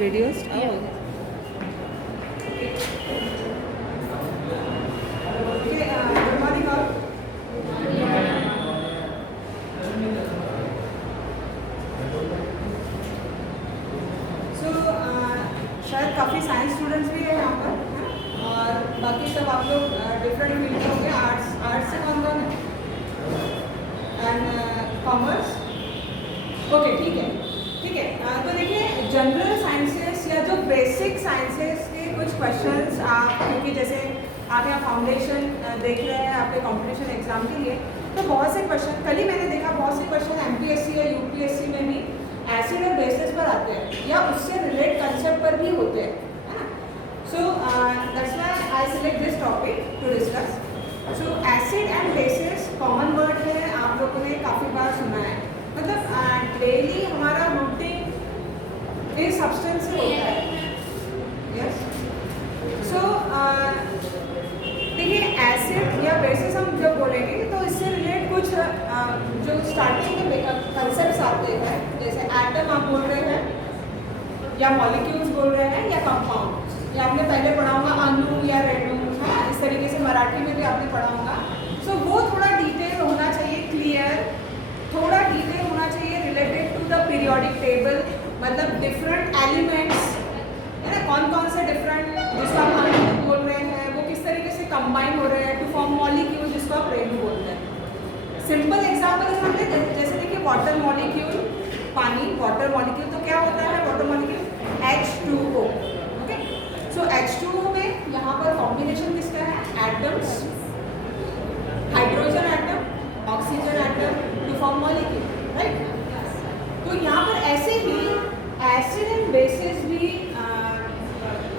videos. Yeah. Okay, good morning all. So शायद काफ़ी science students भी हैं यहाँ पर, है? और बाकी सब आप लोग डिफरेंट फील्ड के होंगे. आर्ट्स से कौन कौन है एंड कॉमर्स. ओके, ठीक है. तो देखिए, जनरल साइंसेस या जो बेसिक साइंसेस के कुछ क्वेश्चंस आप, क्योंकि जैसे आप यहाँ फाउंडेशन देख रहे हैं आपके कॉम्पिटिशन एग्जाम के लिए, तो बहुत से क्वेश्चन कल ही मैंने देखा, बहुत से क्वेश्चन एमपीएससी या यूपीएससी में भी एसिड और बेसिस पर आते हैं या उससे रिलेट कंसेप्ट पर भी होते हैं, है ना. So that's why I select this topic to discuss. So acid and bases common word है, आप लोगों ने काफ़ी बार सुना है. मतलब डेली हमारा रूटीन इस सब्सटेंस से होता है. यस. सो देखिए, एसिड या बेसिस हम जब बोलेंगे तो इससे रिलेट कुछ जो स्टार्टिंग में कंसेप्ट्स आते हैं, जैसे एटम आप बोल रहे हैं या मॉलिक्यूल्स बोल रहे हैं या कंपाउंड, या आपने पहले पढ़ा होगा अणु या रेणु, हाँ, इस तरीके से मराठी में भी आपने पढ़ा होगा. सो वो थोड़ा डिटेल होना चाहिए, क्लियर, थोड़ा डिटेल होना चाहिए related to the periodic table. मतलब डिफरेंट एलिमेंट्स, है ना, कौन कौन से डिफरेंट जिसको आप अणु बोल रहे हैं वो किस तरीके से कंबाइन हो रहे हैं टू फॉर्म मॉलिक्यूल जिसको आप रेणु बोलते हैं. सिंपल एग्जाम्पल हम लेते, जैसे देखिए वाटर मॉलिक्यूल, पानी, वाटर मॉलिक्यूल, तो क्या होता है वाटर मॉलिक्यूल? H2O. ओके. सो H2O में यहाँ पर कॉम्बिनेशन किसका है? Atoms, hydrogen atom, oxygen atom to form molecule, right. तो यहाँ पर ऐसे ही एसिड एंड बेसिस भी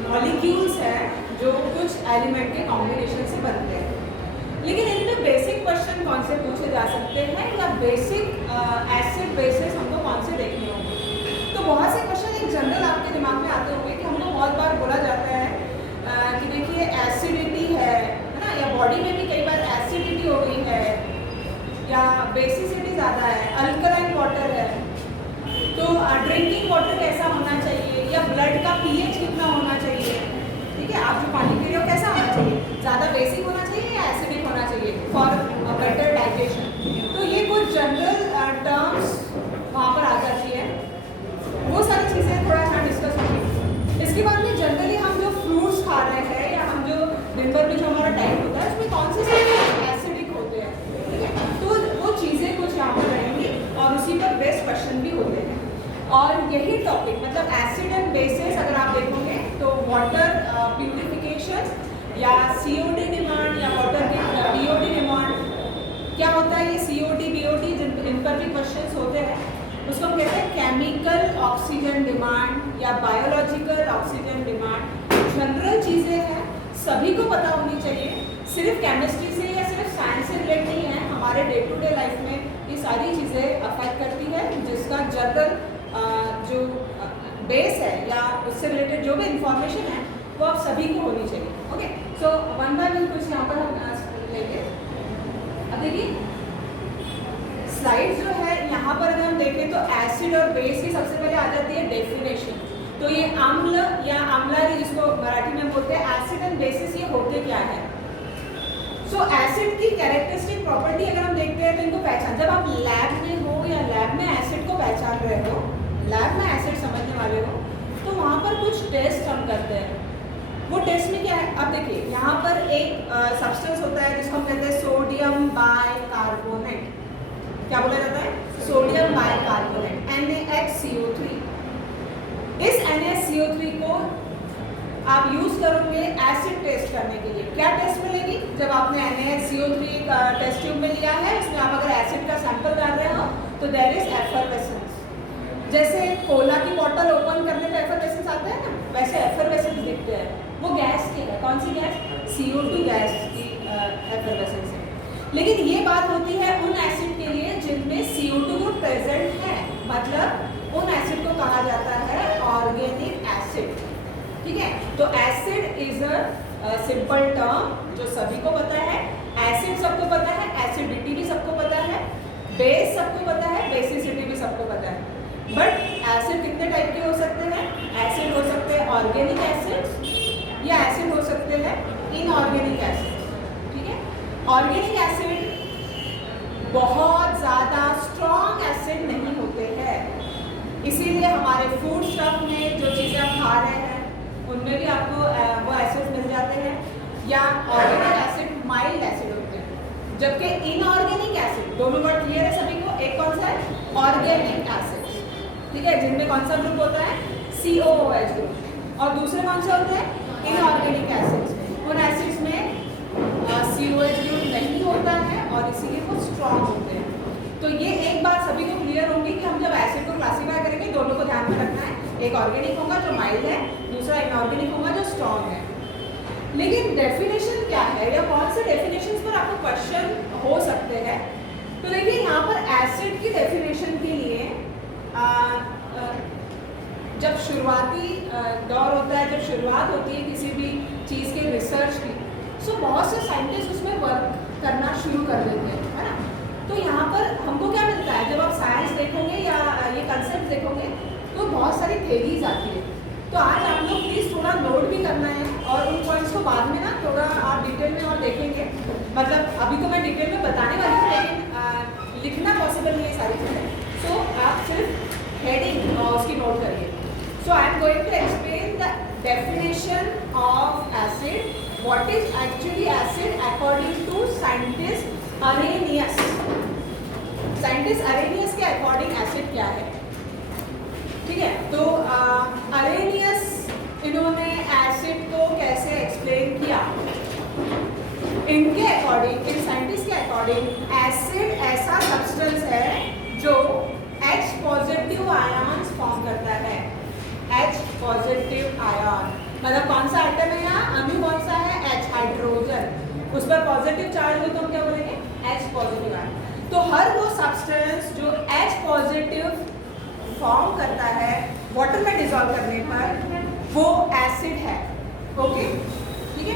मॉलिक्यूल्स हैं जो कुछ एलिमेंट के कॉम्बिनेशन से बनते हैं. लेकिन इनमें बेसिक क्वेश्चन कौन से पूछे जा सकते हैं या बेसिक एसिड बेसिस हमको कौन से देखने होंगे? तो बहुत से क्वेश्चन एक जनरल आपके दिमाग में आते होंगे कि हमको बहुत बार बोला जाता है कि देखिए एसिडिटी है ना, या बॉडी में भी कई बार एसिडिटी हो गई है या बेसिसिटी ज़्यादा है, अल्कलाइन वाटर है, तो ड्रिंकिंग वाटर कैसा होना चाहिए, या ब्लड का पीएच कितना होना चाहिए. ठीक है, आप जो पानी पी रहे हो कैसा होना चाहिए, ज़्यादा बेसिक होना चाहिए या एसिडिक होना चाहिए फॉर बेटर डाइजेशन. तो ये कुछ जनरल टर्म्स वहाँ पर आ जाती है. वो सारी चीज़ें थोड़ा सा डिस्कस होंगी. इसके बाद में जनरली हम जो फ्रूट्स खा रहे हैं या हम जो दिन भर में जो हमारा डाइट होता है उसमें कौन से एसिडिक होते हैं, ठीक है, तो वो चीज़ें कुछ यहाँ पर रहेंगी और उसी पर बेस्ट क्वेश्चन भी होते हैं. और यही टॉपिक मतलब एसिड एंड बेसिस अगर आप देखोगे तो वाटर प्यूरिफिकेशन या सीओडी डिमांड या वाटर की बीओडी डिमांड क्या होता है, ये सीओडी बीओडी इन पर भी क्वेश्चंस होते हैं. उसको हम कहते हैं केमिकल ऑक्सीजन डिमांड या बायोलॉजिकल ऑक्सीजन डिमांड. जनरल चीज़ें हैं, सभी को पता होनी चाहिए. सिर्फ केमिस्ट्री से या सिर्फ साइंस से रिलेट नहीं है, हमारे डे टू डे लाइफ में ये सारी चीज़ें अफेक्ट करती है, जिसका जनरल जो बेस है या उससे रिलेटेड जो भी इंफॉर्मेशन है वो आप सभी को होनी चाहिए. Okay. So one by one कुछ यहाँ पर हम लेंगे. अब देखिए स्लाइड्स जो है यहाँ पर अगर हम देखें तो एसिड और बेस की सबसे पहले आ जाती है डेफिनेशन. तो ये अम्ल या अम्लारी जिसको मराठी में बोलते हैं, एसिड एंड बेसिस, ये होते क्या है. सो एसिड की कैरेक्टरिस्टिक प्रॉपर्टी अगर हम देखते हैं तो इनको पहचान, जब आप लैब में हो या लैब में एसिड को पहचान रहे हो, लैब में एसिड समझने वाले हो, तो वहाँ पर कुछ टेस्ट हम करते हैं. वो टेस्ट में क्या है, अब देखिए यहाँ पर एक सब्सटेंस होता है जिसको हम कहते हैं सोडियम बाइकार्बोनेट. क्या बोला जाता है? Sodium bicarbonate, NaHCO3. इस CO3 को आप यूज़ करोगे एसिड टेस्ट करने के लिए। क्या टेस्ट मिलेगी? जब आपने NaHCO3 का टेस्ट ट्यूब में लिया है, उसमें आप अगर एसिड का सैंपल डाल रहे हो तो देयर इज एफरवेसेंस। जैसे कोला की बोतल ओपन करने पे एफरवेसेंस आता है ना, वैसे एफरवेसेंस दिखते हैं। वो गैस की है, कौन सी गैस? CO2 गैस की एफरवेसेंस है। लेकिन ये बात होती है उन एसिड के लिए जिनमें CO2 ग्रुप प्रेजेंट है, मतलब उन एसिड को कहा जाता है ऑर्गेनिक एसिड। ठीक है, तो acid is a simple term जो सभी को पता है। एसिड सबको पता है, एसिडिटी भी सबको पता है, बेस सबको पता है, बेसिसिटी भी सबको पता है। बट एसिड कितने टाइप के हो सकते हैं? एसिड हो सकते हैं ऑर्गेनिक एसिड या एसिड हो सकते हैं इनऑर्गेनिक एसिड। ठीक है, ऑर्गेनिक एसिड बहुत ज़्यादा स्ट्रॉन्ग एसिड नहीं होते हैं, इसीलिए हमारे फूड स्टफ में जो चीज़ें आप खा रहे हैं उनमें भी आपको वो एसिड मिल जाते हैं। या ऑर्गेनिक एसिड माइल्ड एसिड होते हैं, जबकि इनऑर्गेनिक एसिड, दोनों वर्ड क्लियर है सभी को? एक कौन सा है? Organic acid. ठीक है, जिनमें कौन सा ग्रुप होता है? COOH group. और दूसरे कौन से होते हैं? Inorganic acids. उन एसिड्स में COH ग्रुप नहीं होता है और इसीलिए वो स्ट्रॉन्ग होते हैं। तो ये एक बात सभी को क्लियर होगी कि हम जब एसिड को क्लासीफाई करेंगे दोनों को ध्यान में रखना है। एक ऑर्गेनिक होगा जो माइल्ड है, दूसरा इनऑर्गेनिक होगा जो स्ट्रॉन्ग है। लेकिन डेफिनेशन क्या है या कौन से डेफिनेशन पर आपको क्वेश्चन हो सकते हैं? तो देखिए, यहाँ पर एसिड की डेफिनेशन के लिए जब शुरुआती दौर होता है, जब शुरुआत होती है किसी भी चीज़ के रिसर्च की, सो बहुत से साइंटिस्ट उसमें वर्क करना शुरू कर देते हैं, है ना। तो यहाँ पर हमको क्या मिलता है? जब आप साइंस देखोगे या ये कंसेप्ट देखोगे तो बहुत सारी थेरीज आती है। तो आज आप लोग प्लीज़ थोड़ा नोट भी करना है और उन पॉइंट्स को बाद में ना थोड़ा आप डिटेल में और देखेंगे। मतलब अभी तो मैं डिटेल में बताने वाली हूँ, लेकिन लिखना पॉसिबल नहीं है सारी चीज़ें। सो आप सिर्फ हेडिंग उसकी नोट करिए। So I am going to explain the definition of acid, what is actually acid according to scientist Arrhenius. Scientist Arrhenius के अकॉर्डिंग एसिड क्या है? ठीक है, तो अरेनियस इन्होंने एसिड को कैसे एक्सप्लेन किया? इनके अकॉर्डिंग, इन साइंटिस्ट के अकॉर्डिंग एसिड ऐसा सब्सटेंस है जो H पॉजिटिव आयन्स फॉर्म करता है। H पॉजिटिव आयन मतलब कौन सा एटम है यहाँ? अणु कौन सा है? H, hydrogen. उस पर पॉजिटिव चार्ज हो तो हम क्या बोलेंगे? H positive ion. तो हर वो सब्सटेंस जो H पॉजिटिव फॉर्म करता है वाटर में डिसॉल्व करने पर, वो एसिड है। ओके, ठीक है,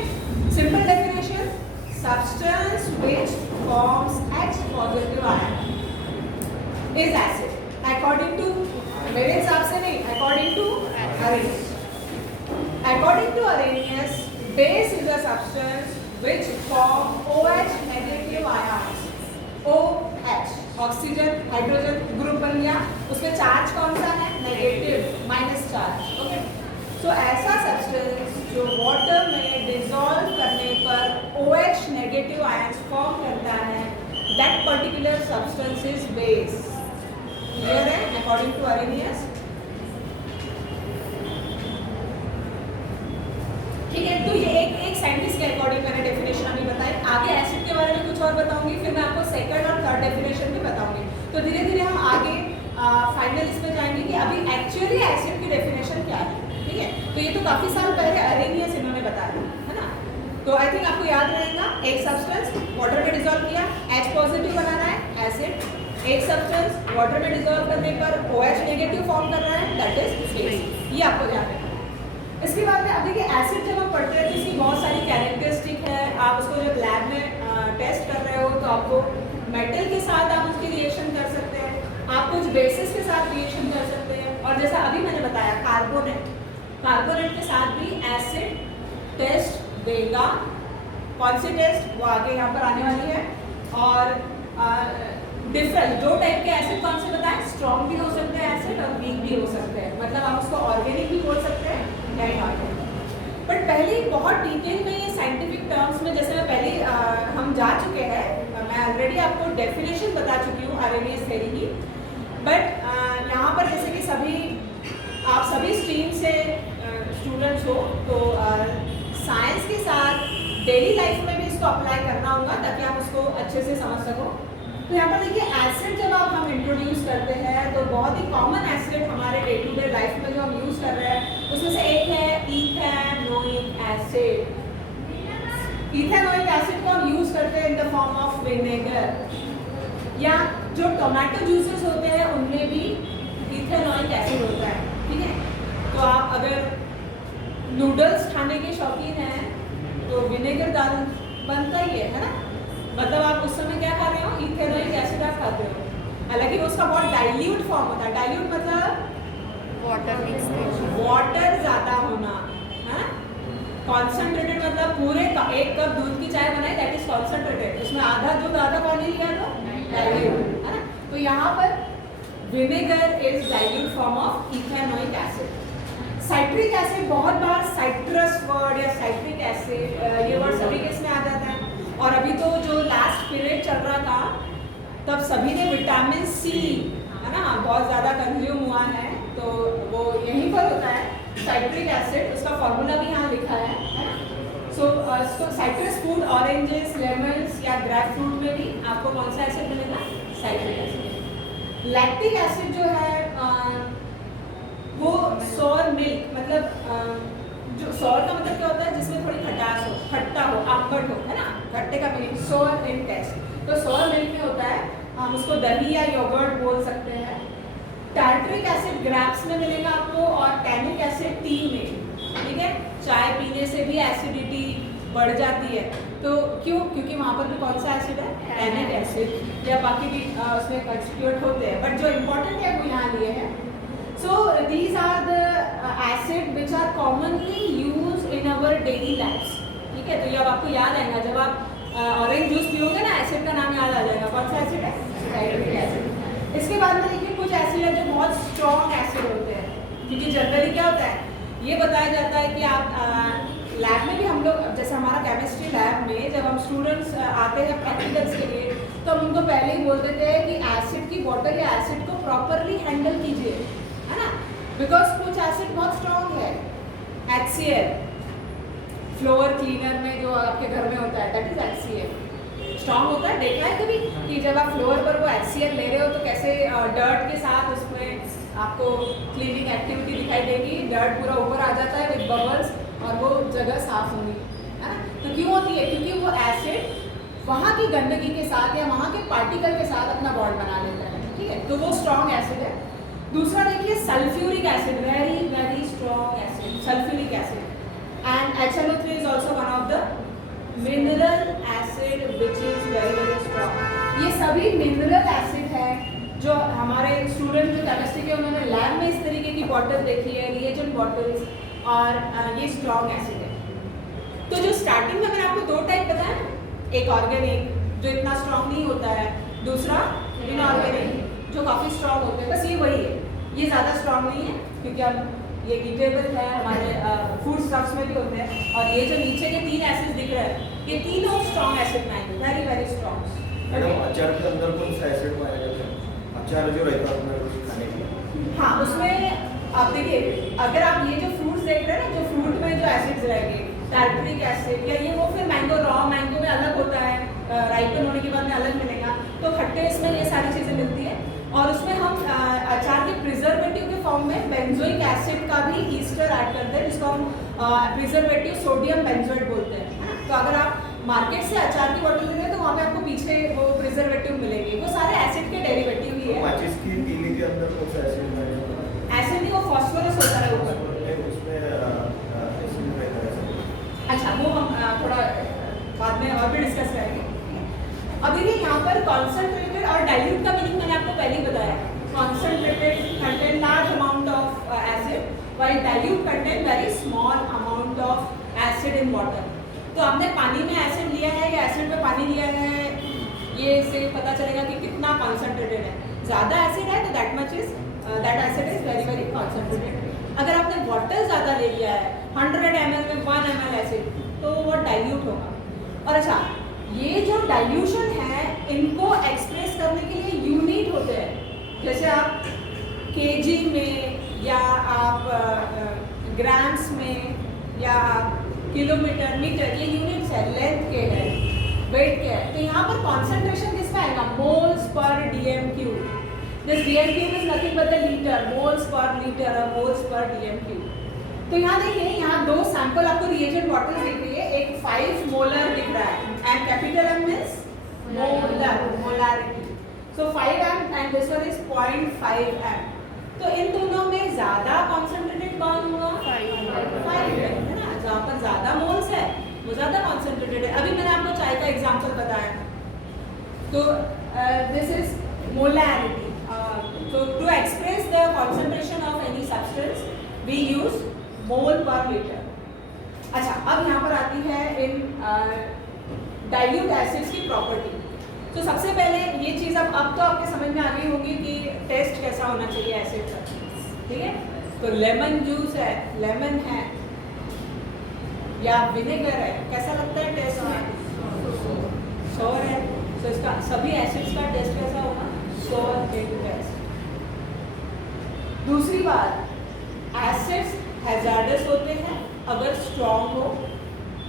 simple definition, substance which forms H positive ion is acid according to, मेरे हिसाब से नहीं, according to Arrhenius. According to Arrhenius, base is a substance which form OH negative ions. OH oxygen hydrogen group बन गया, उसमें charge कौन सा है? Negative, minus charge. Okay, so ऐसा सब्सटेंस जो वाटर में डिसॉल्व करने पर OH नेगेटिव आयन्स फॉर्म करता है, that particular substance is base. Clear है? According to Arrhenius. ठीक है, तो ये एक साइंटिस्ट के अकॉर्डिंग मैंने डेफिनेशन अभी बताई। आगे एसिड के बारे में कुछ और बताऊंगी, फिर मैं आपको सेकंड और थर्ड डेफिनेशन भी बताऊंगी। तो धीरे धीरे हम आगे फाइनल इसमें जाएंगे कि अभी एक्चुअली एसिड की डेफिनेशन क्या है। ठीक है, तो ये तो काफ़ी साल पहले अरेनियस इन्होंने बताया, है ना। तो आई थिंक आपको याद रहेगा, एक सब्सटेंस वाटर में डिसॉल्व किया, H पॉजिटिव बनाना है एसिड। एक सब्सटेंस वाटर में डिसॉल्व करने पर OH नेगेटिव फॉर्म कर रहा है, दैट इज बेस। ये आपको ध्यान रखना है। इसके बाद में अब देखिए, एसिड जब हम पढ़ते हैं तो इसकी बहुत सारी कैरेक्टरिस्टिक है। आप उसको जब लैब में टेस्ट कर रहे हो तो आपको मेटल के साथ आप उसकी रिएक्शन कर सकते हैं, आप कुछ बेसिस के साथ रिएक्शन कर सकते हैं, और जैसा अभी मैंने बताया कार्बोनेट के साथ भी एसिड टेस्ट देगा। कौन सी टेस्ट? वो आगे यहाँ पर आने वाली है। और डिफरेंट दो टाइप के एसिड कौन से बताएं? स्ट्रॉन्ग भी हो सकते हैं एसिड और वीक भी हो सकते हैं, मतलब आप उसको ऑर्गेनिक भी बोल सकते हैं या इनऑर्गेनिक। बट पहले बहुत डिटेल में ये साइंटिफिक टर्म्स में, जैसे मैं पहले हम जा चुके हैं, मैं ऑलरेडी आपको डेफिनेशन बता चुकी हूँ अरेनियस थ्योरी की। बट यहाँ पर जैसे कि आप सभी स्ट्रीम से स्टूडेंट्स हो तो साइंस के साथ डेली लाइफ में भी इसको अप्लाई करना होगा ताकि आप उसको अच्छे से समझ सको। तो यहाँ पर देखिए एसिड जब आप हम इंट्रोड्यूस करते हैं तो बहुत ही कॉमन एसिड हमारे डे टू डे लाइफ में जो हम यूज़ कर रहे हैं उसमें से एक है इथेनोइक एसिड। इथेनोइक एसिड को हम यूज़ करते हैं in the form of vinegar, या जो टोमेटो जूसेस होते हैं उनमें भी इथेनोइक एसिड होता है, ठीक है। तो आप अगर नूडल्स खाने के शौकीन हैं तो विनेगर दाल बनता ही है ना, मतलब आप उस समय क्या खा रहे हो, इथेनोइक एसिड आप खाते हो। हालांकि उसका बहुत डाइल्यूट फॉर्म होता है, डाइल्यूट मतलब वाटर मिक्स, वाटर ज़्यादा होना है ना। कॉन्सेंट्रेटेड मतलब पूरे एक कप दूध की चाय बनाई दैट इज कॉन्सेंट्रेटेड, उसमें आधा दूध आधा पानी लिया तो डाइल्यूट है ना। तो यहाँ पर vinegar is dilute form of ethanoic acid. Citric acid बहुत बार साइट्रस वर्ड या साइट्रिक एसिड ये वर्ड सभी के इसमें आ जाता है। और अभी तो जो लास्ट पीरियड चल रहा था तब सभी ने विटामिन सी है ना बहुत ज़्यादा कंज्यूम हुआ है, तो वो यहीं पर होता है साइट्रिक एसिड, उसका फॉर्मूला भी यहाँ लिखा है ना। सो साइट्रस फ्रूट ऑरेंजेस लेमन्स या ग्रेप फ्रूट में भी आपको कौन सा एसिड मिलेगा, साइट्रिक एसिड। लैक्टिक एसिड जो है वो सोर मिल्क, मतलब जो सोर का मतलब क्या होता है, जिसमें थोड़ी खटास हो, खट्टा हो, आंबट हो, है ना, खट्टे का मीनिंग सोर इन टेस्ट, तो सोर मिल्क में होता है, हम उसको दही या योगर्ट बोल सकते हैं। टार्ट्रिक एसिड ग्रेप्स में मिलेगा आपको और टैनिक एसिड टी में, ठीक है। चाय पीने से भी एसिडिटी बढ़ जाती है, तो क्यों, क्योंकि वहाँ पर भी कौन सा एसिड है, टैनिक एसिड, या बाकी भी उसमें कंस्टिट्यूट होते हैं, बट जो इम्पोर्टेंट है वो यहाँ लिए हैं। So these are the acid which are commonly used in our daily lives, ठीक है। तो ये अब आपको याद आएगा, जब आप ऑरेंज जूस पियोगे ना एसिड का नाम याद आ जाएगा, कौन सा एसिड है, साइट्रिक एसिड। इसके बाद में देखिए कुछ एसिड है जो बहुत स्ट्रॉन्ग एसिड होते हैं, क्योंकि जनरली क्या होता है ये बताया जाता है कि आप लैब में भी हम लोग, जैसे हमारा केमिस्ट्री लैब में जब हम स्टूडेंट्स आते हैं प्रैक्टिकल्स के लिए तो हम उनको पहले ही बोल देते हैं कि एसिड की बॉटल या एसिड को प्रॉपरली हैंडल कीजिए, है ना, बिकॉज कुछ एसिड बहुत स्ट्रॉन्ग है। HCl फ्लोर क्लीनर में जो आपके घर में होता है दैट इज HCl, स्ट्रॉन्ग होता है। देखा है कभी कि जब आप फ्लोर पर वो HCl ले रहे हो तो कैसे डर्ट के साथ उसमें आपको क्लीनिंग एक्टिविटी दिखाई देगी, डर्ट पूरा ऊपर आ जाता है विद बबल्स और वो जगह साफ होगी, है ना। तो क्यों होती है, क्योंकि वो एसिड वहाँ की गंदगी के साथ या वहाँ के पार्टिकल के साथ अपना बॉन्ड बना लेता है, ठीक है, तो वो स्ट्रॉन्ग एसिड है। दूसरा देखिए sulphuric acid, very very strong acid, sulphuric acid, and HNO3 is also one of the mineral acid which is very very strong. ये सभी मिनरल एसिड है जो हमारे स्टूडेंट जो केमिस्ट्री के उन्होंने लैब में इस तरीके की बॉटल देखी है, रिएजेंट बॉटल्स, और ये स्ट्रॉन्ग एसिड है। तो जो स्टार्टिंग में मैंने आपको दो टाइप बताया, एक ऑर्गेनिक जो इतना स्ट्रॉन्ग नहीं होता है, दूसरा इनऑर्गेनिक जो काफ़ी स्ट्रॉन्ग होते हैं, बस ये वही है, ये ज़्यादा स्ट्रॉन्ग नहीं है क्योंकि अब ये ईटेबल है, हमारे फूड स्टफ्स में भी होते हैं। और ये जो नीचे के तीन एसिड दिख रहे हैं ये तीनों स्ट्रॉन्ग एसिड में वेरी वेरी स्ट्रॉन्ग। मैडम अचार के अंदर कौन सा एसिड पाया जाता है, अचार जो रहता है अपना खाने के लिए? हाँ, उसमें आप देखिए, अगर आप ये जो फ्रूट्स देख रहे हैं ना, जो फ्रूट में जो एसिड्स रहेंगे, टार्ट्रिक एसिड या ये वो फिर मैंगो रॉ मैंगो में अलग होता है, राइपन होने के बाद में अलग मिलेगा, तो खट्टे इसमें ये सारी चीज़ें मिलती है। और उसमें हम अचार के प्रिजर्वेटिव के फॉर्म में बेंजोइक एसिड का भी ईस्टर ऐड करते हैं, जिसको हम प्रिजर्वेटिव सोडियम बेंजोएट बोलते हैं, है ना। तो अगर आप मार्केट से अचार की बोतल लेते हैं तो वहाँ पे आपको पीछे वो प्रिजर्वेटिव मिलेंगे, वो सारे एसिड के डेरिवेटिव ही है। माचिस की तीली के अंदर कौन सा एसिड है? एसिड नहीं, वो फॉस्फोरस होता है ऊपर, उसमें एसिड रहता है। अच्छा, वो हम थोड़ा बाद में और भी डिस्कस करेंगे। अब देखिए यहाँ पर कॉन्सेंट्रेटेड और डाइल्यूट का मीनिंग मैंने आपको पहले ही बताया। Concentrated contain large amount of acid, while dilute contain very small amount of acid in water. तो आपने पानी में एसिड लिया है या एसिड में पानी लिया है, ये से पता चलेगा कि कितना कॉन्सेंट्रेटेड है। ज़्यादा एसिड है तो that acid is very very concentrated. अगर आपने वाटर ज़्यादा ले लिया है 100 ml में 1 ml एसिड, तो वो डाइल्यूट होगा। और अच्छा, ये जो डाइल्यूशन है इनको एक्सप्रेस करने के लिए यूनिट होते हैं, जैसे आप kg में या आप ग्राम्स में या किलोमीटर, मीटर, ये यूनिट्स है, लेंथ के है, वेट के है। तो यहाँ पर कॉन्सेंट्रेशन किसका आएगा? Moles per DM cube. This DM cube is nothing but the litre, moles per litre और मोल्स पर डीएम क्यूब। तो यहाँ देखिए, यहाँ दो सैंपल आपको रिएजेंट वाटर दिख रही है, एक 5 मोलर दिख रहा है and capital M means molar, molarity. So 5 m and this one is 0.5 m। तो इन दोनों में ज्यादा कॉन्सेंट्रेटेड कौन होगा? 5 है ना, जहाँ पर ज्यादा मोल्स है वो ज्यादा कॉन्सेंट्रेटेड है। अभी मैंने आपको चाय का एग्जांपल बताया। तो दिस इज मोलारिटी। तो to express the concentration of any substance we use mole per litre. अच्छा, अब यहाँ पर आती है इन डाइल्यूट एसिड्स की प्रॉपर्टी। तो सबसे पहले ये चीज़ अब तो आपके समझ में आ गई होगी कि टेस्ट कैसा होना चाहिए एसिड का, ठीक है? तो लेमन जूस है, लेमन है या विनेगर है, कैसा लगता है टेस्ट में? सोर है। तो इसका सभी एसिड्स का टेस्ट कैसा होगा? सोर टेस्ट। दूसरी बात, एसिड्स हैजार्डस होते हैं अगर स्ट्रॉन्ग हो,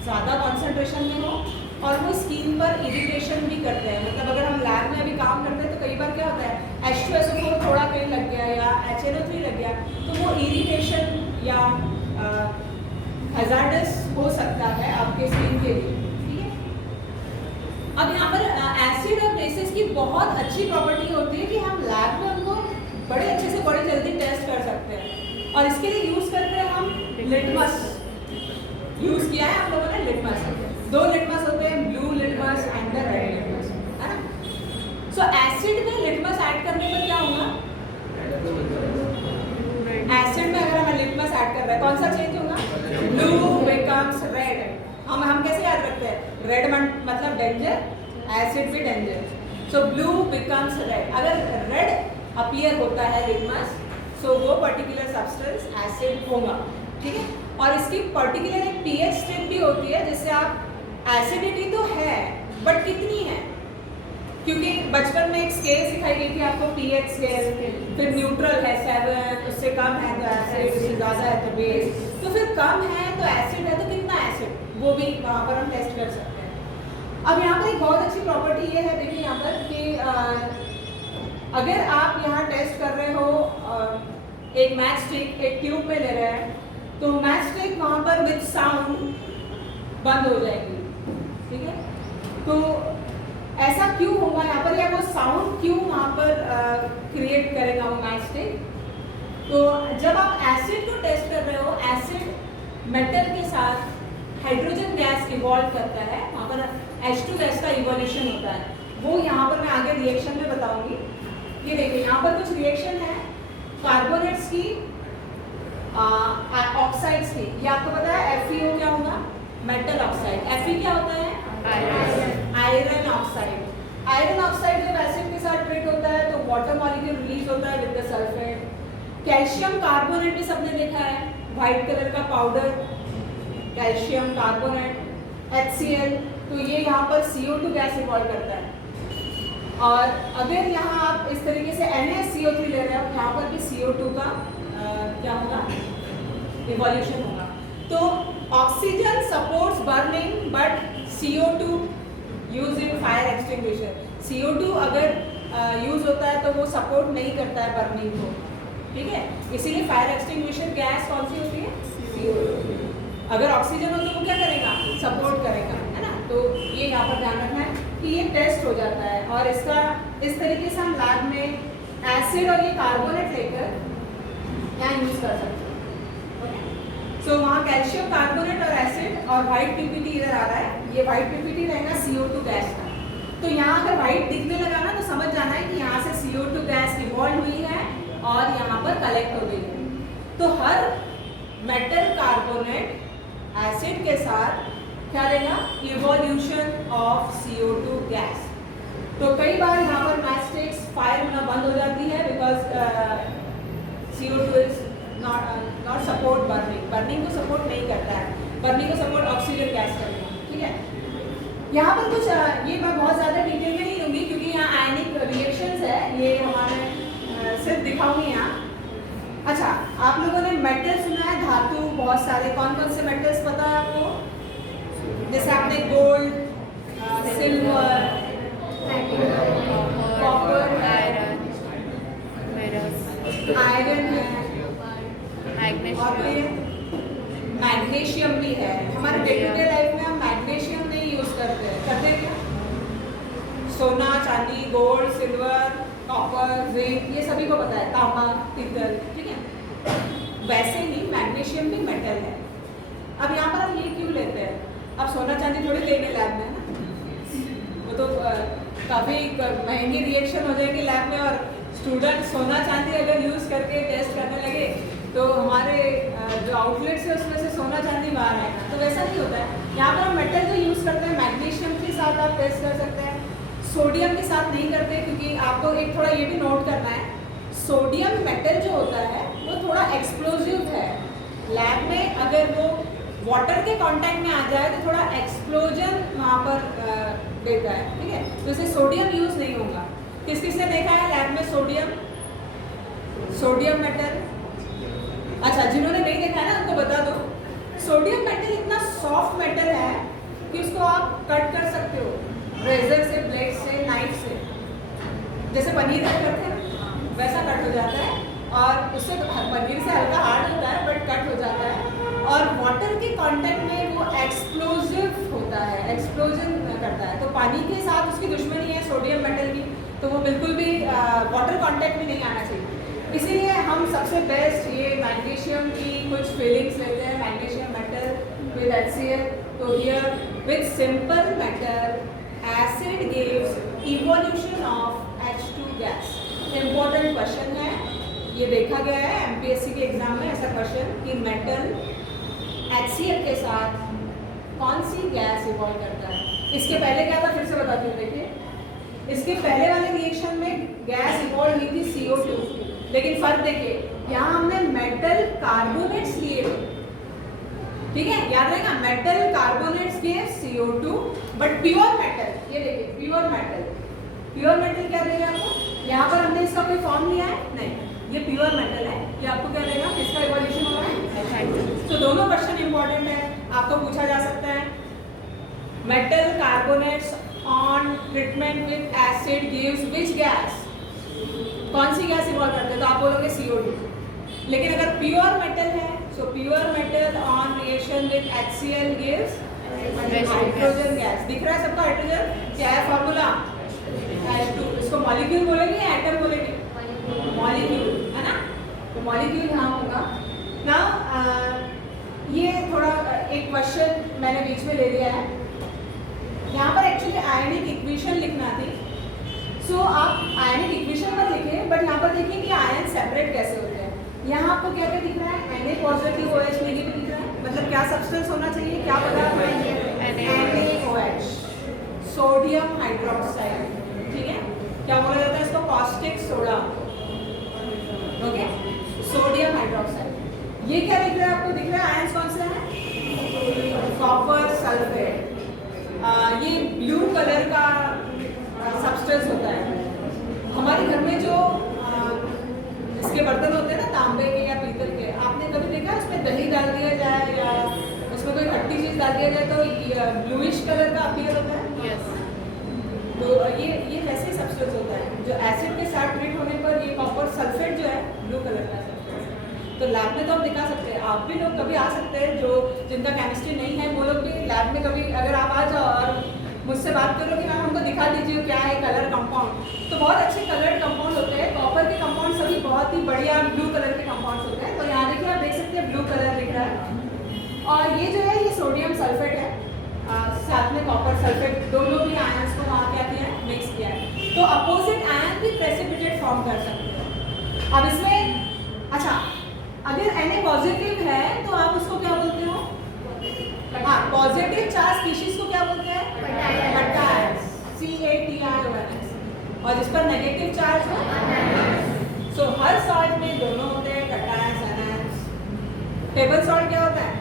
ज़्यादा कॉन्सेंट्रेशन में हो, और वो स्किन पर इरिटेशन भी करते हैं। मतलब अगर हम लैब में अभी काम करते हैं तो कई बार क्या होता है, H2SO4 थोड़ा कहीं लग गया या HNO3 लग गया, तो वो इरिटेशन या हैजार्डस हो सकता है आपके स्किन के लिए, ठीक है? अब यहाँ पर एसिड और बेसिस की बहुत अच्छी प्रॉपर्टी होती है कि हम लैब में उनको बड़े अच्छे से बड़े जल्दी टेस्ट कर सकते हैं, और इसके लिए यूज़ करते हैं हम लिटमस। यूज़ किया है आप लोगों ने लिटमस। 2 लिटमस होते हैं, blue litmus and the red litmus, है ना? सो एसिड में लिटमस ऐड करने पर क्या होगा? एसिड में अगर हमें लिटमस ऐड कर रहे हैं, कौन सा चेंज होगा? Blue becomes red. हम कैसे याद रखते हैं? रेड मतलब डेंजर, एसिड भी डेंजर। सो ब्लू बिकम्स रेड। अगर रेड अपीयर होता है लिटमस, सो वो पर्टिकुलर सब्सटेंस एसिड होगा, ठीक है? और इसकी पर्टिकुलर एक पीएच स्ट्रिप भी होती है, जिससे आप एसिडिटी तो है बट कितनी है, क्योंकि बचपन में एक स्केल सिखाई गई थी आपको, पीएच स्केल। फिर न्यूट्रल है 7, उससे कम है तो एसिड, उससे ज़्यादा है तो बेस। तो फिर कम है तो एसिड है तो कितना एसिड, वो भी वहाँ पर हम टेस्ट कर सकते हैं। अब यहाँ पर एक बहुत अच्छी प्रॉपर्टी ये है, देखिए यहाँ पर कि अगर आप यहाँ टेस्ट कर रहे हो, एक मैच स्टिक एक ट्यूब में ले रहे हैं, तो मैच स्टिक वहाँ पर विद साउंड बंद हो जाएगी, ठीक है? तो ऐसा क्यों होगा यहाँ पर, या वो साउंड क्यों वहाँ पर क्रिएट करेगा वो मैच स्टिक? तो जब आप एसिड को टेस्ट कर रहे हो, एसिड मेटल के साथ हाइड्रोजन गैस इवॉल्व करता है, वहाँ पर H2 गैस का इवोल्यूशन होता है। वो यहाँ पर मैं आगे रिएक्शन में बताऊंगी। ये देखिए यहाँ पर कुछ रिएक्शन है कार्बोनेट्स की, ऑक्साइड्स की। ये आपको पता है FeO क्या होगा? Metal oxide. Fe क्या होता है? Iron oxide. आयरन ऑक्साइड जब एसिड के साथ ट्रीट होता है तो वाटर मॉलिक्यूल रिलीज होता है with the sulphate. Calcium carbonate भी सबने देखा है, व्हाइट कलर का पाउडर, कैल्शियम कार्बोनेट HCl। तो ये यहाँ पर CO2 गैस इवॉल्व करता है। और अगर यहाँ आप इस तरीके से NaCO3 ले रहे हो, यहाँ पर भी CO2 का क्या होगा? इवोल्यूशन होगा। तो oxygen supports burning but CO2 use in fire extinguisher. CO2 अगर यूज होता है तो वो सपोर्ट नहीं करता है बर्निंग को, ठीक है? इसीलिए फायर एक्सटिंग्विशर गैस कौन सी होती है? CO2। अगर ऑक्सीजन हो तो वो क्या करेगा? सपोर्ट करेगा, है ना? तो ये यहाँ पर ध्यान रखना है कि ये टेस्ट हो जाता है, और इसका इस तरीके से हम लैब में एसिड और ये कार्बोनेट लेकर यहाँ यूज कर सकते हैं। ओके, सो वहाँ कैल्शियम कार्बोनेट और एसिड और व्हाइट पीपीटी इधर आ रहा है। ये व्हाइट पीपीटी रहेगा CO2 गैस का। तो यहाँ अगर व्हाइट दिखने लगा ना तो समझ जाना है कि यहाँ से CO2 गैस इवॉल्व हुई है और यहाँ पर कलेक्ट हो गई है। तो हर मेटल कार्बोनेट एसिड के साथ क्या रहेगा? Evolution of CO2 gas. तो कई बार यहाँ पर मैचस्टिक्स फायर होना बंद हो जाती है because CO2 is not support burning. Burning को सपोर्ट नहीं करता है, बर्निंग को सपोर्ट ऑक्सीजन गैस करेगा, ठीक है? यहाँ पर कुछ ये मैं बहुत ज़्यादा डिटेल में नहीं लूँगी क्योंकि यहाँ आयनिक रिएक्शंस है, ये हमारे सिर्फ दिखाऊंगी यहाँ। अच्छा, आप लोगों ने मेटल सुना है, धातु बहुत सारे, कौन कौन से मेटल्स पता है आपको? जैसे आपने गोल्ड, सिल्वर, कॉपर, आयरन है, और मैग्नीशियम भी है। हमारे डे टू डे लाइफ में हम मैग्नीशियम नहीं यूज करते हैं, करते हैं क्या? सोना, चांदी, गोल्ड, सिल्वर, कॉपर, जिंक, ये सभी को पता है, तांबा, पीतल, ठीक है। वैसे ही मैग्नीशियम भी मेटल है। अब यहाँ पर हम ये क्यों लेते हैं? अब सोना चांदी थोड़ी लेंगे लैब में ना, वो तो काफ़ी महंगी रिएक्शन हो जाएगी लैब में, और स्टूडेंट सोना चांदी अगर यूज़ करके टेस्ट करने लगे तो हमारे जो आउटलेट्स है उसमें से सोना चांदी बाहर आएगा। तो वैसा नहीं होता है। यहाँ पर हम मेटल जो यूज़ करते हैं, मैग्नीशियम के साथ आप टेस्ट कर सकते हैं, सोडियम के साथ नहीं करते, क्योंकि आपको एक थोड़ा ये भी नोट करना है, सोडियम मेटल जो होता है वो थोड़ा एक्सप्लोजिव है। लैब में अगर वो वाटर के कांटेक्ट में आ जाए तो थोड़ा एक्सप्लोजन वहाँ पर देता है, ठीक है। तो इसे सोडियम यूज़ नहीं होगा। किस किस ने देखा है लैब में सोडियम मेटल? अच्छा, जिन्होंने नहीं देखा है ना उनको बता दो, सोडियम मेटल इतना सॉफ्ट मेटल है कि उसको आप कट कर सकते हो रेजर से, ब्लेड से, नाइफ से। जैसे पनीर कट करते हैं वैसा कट हो जाता है, और उससे पनीर से हल्का हार्ड होता है बट कट हो जाता है। और वाटर के कांटेक्ट में वो एक्सप्लोजिव होता है, एक्सप्लोजन करता है। तो पानी के साथ उसकी दुश्मनी है सोडियम मेटल की, तो वो बिल्कुल भी वाटर कांटेक्ट में नहीं आना चाहिए। इसीलिए हम सबसे बेस्ट ये मैग्नीशियम की कुछ फीलिंग्स लेते हैं, मैग्नीशियम मेटल विद HCl। तो here with simple metal acid gives evolution of H2 gas. Important question है, ये देखा गया है MPSC के एग्जाम में ऐसा क्वेश्चन कि मेटल HCl के साथ कौन सी गैस इवॉल्व करता है। इसके पहले क्या था, फिर से बताती हूँ। देखिए, इसके पहले वाले रिएक्शन में गैस इवॉल्व हुई थी CO2, लेकिन फर्क देखिए, यहाँ हमने मेटल कार्बोनेट्स लिए थे, ठीक है, याद रहेगा, मेटल कार्बोनेट्स के CO2, बट प्योर मेटल, ये देखिए प्योर मेटल क्या देगा आपको? यहाँ पर हमने इसका कोई फॉर्म लिया है नहीं, ये प्योर मेटल है, ये आपको क्या देगा? इसका इवोल्यूशन हो रहा है। तो दोनों क्वेश्चन इंपॉर्टेंट है, आपको पूछा जा सकता है। Metal carbonates on treatment with acid gives which gas? कौन सी गैस इवॉल्व करते हैं? तो आप बोलोगे CO2। लेकिन अगर प्योर मेटल है, so pure metal on reaction with HCl gives hydrogen gas. दिख रहा है सबका हाइड्रोजन? क्या है फॉर्मूला? H2। इसको मॉलिक्यूल बोलेंगे या एटम बोलेंगे? मॉलिक्यूल, है ना। तो मॉलिक्यूल यहाँ होगा ना। ये थोड़ा एक क्वेश्चन मैंने बीच में ले लिया है। यहाँ पर एक्चुअली आयनिक इक्वेशन लिखना थी, सो आप आयनिक इक्वेशन मत लिखिए, बट यहाँ पर देखिए कि आयन सेपरेट कैसे होते हैं। यहाँ आपको क्या क्या दिख रहा है? Na पॉजिटिव OH नेगेटिव दिख रहा है। मतलब क्या सब्सटेंस होना चाहिए, क्या पदार्थ है? NaOH, सोडियम हाइड्रोक्साइड, ठीक है। क्या बोला जाता है इसको? Caustic soda, okay, sodium hydroxide. ये क्या दिख रहा है आपको? दिख रहा है आयंस कौन सा है? Copper sulphate. ये ब्लू कलर का सब्सटेंस होता है। हमारे घर में जो इसके बर्तन होते हैं ना, तांबे के या पीतल के, आपने कभी देखा उसमें दही डाल दिया जाए या उसमें कोई खट्टी चीज़ डाल दिया जाए तो ब्लूइश कलर का अपीयर होता है? यस। तो ये वैसे ही सब्सटेंस होता है जो एसिड के साथ ट्रीट होने पर ये कॉपर सल्फेट जो है ब्लू कलर का सब्सटेंस। तो लैब में तो हम दिखा सकते हैं, आप भी लोग कभी आ सकते हैं जो जिनका केमिस्ट्री नहीं है, वो लोग भी लैब में कभी अगर आप आ जाओ और मुझसे बात करो कि मैम हमको दिखा दीजिए क्या है कलर कंपाउंड, तो बहुत अच्छे कलर कंपाउंड होते हैं। कॉपर के कंपाउंड सभी बहुत ही बढ़िया ब्लू कलर के कंपाउंड्स होते हैं। तो यहाँ देखिए, आप देख सकते हैं ब्लू कलर दिख रहा है, और ये जो है ये सोडियम सल्फेट है, साथ में कॉपर सल्फेट, दोनों भी आयंस को वहाँ क्या किया है? मिक्स किया है। तो अपोजिट आयन भी प्रेसिपिटेट फॉर्म कर सकते हैं। अब इसमें अच्छा, अगर Na पॉजिटिव है तो आप उसको क्या बोलते हो? हाँ, पॉजिटिव चार्ज स्पीशीज को क्या बोलते हैं? Cations, CATIONS। और जिस पर नेगेटिव चार्ज हो, सो हर सॉल्ट में दोनों होते हैं, कटायंस, एनायंस। टेबल सॉल्ट क्या होता है?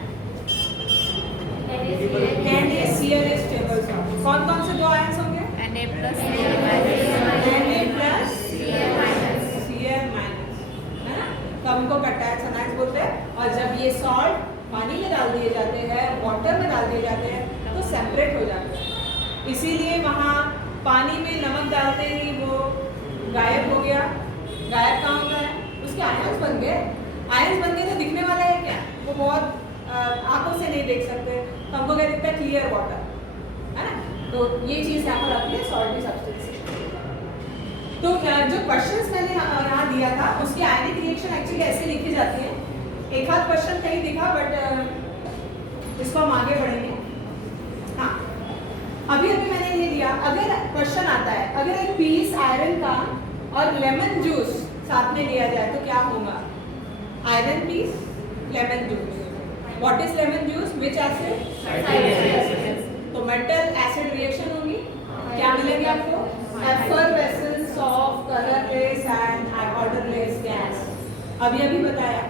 NaCl is table salt. कौन कौन से दो आयंस होंगे? Na प्लस Cl माइनस, है ना। तो हमको कटायंस एनायंस बोलते हैं। होते हैं, और जब ये सॉल्ट पानी में डाल दिए जाते हैं, वाटर में डाल दिए जाते हैं, तो सेपरेट हो जाते हैं। इसीलिए वहाँ पानी में नमक डालते ही वो गायब हो गया। गायब कहाँ होता है? उसके आयंस बन गए। आयंस बन गए तो दिखने वाला है क्या? वो बहुत आंखों से नहीं देख सकते, तो हमको क्या दिखता है? क्लियर वाटर, है ना। तो ये चीज़ यहाँ पर आती है सॉल्टी सब्सटेंस। तो जो क्वेश्चंस मैंने यहाँ दिया था उसकी आयनिक रिएक्शन एक्चुअली ऐसे लिखी जाती है। एक आध क्वेश्चन कहीं दिखा, बट इसको हम आगे बढ़ेंगे। हाँ, अभी मैंने ये दिया, अगर क्वेश्चन आता है अगर एक पीस आयरन का और लेमन जूस साथ में लिया जाए तो क्या होगा? Iron piece, lemon juice. What is lemon juice? Which acid? तो मेटल एसिड रिएक्शन होगी। क्या मिलेगी आपको? Effervescence of colourless and odourless gas. अभी बताया,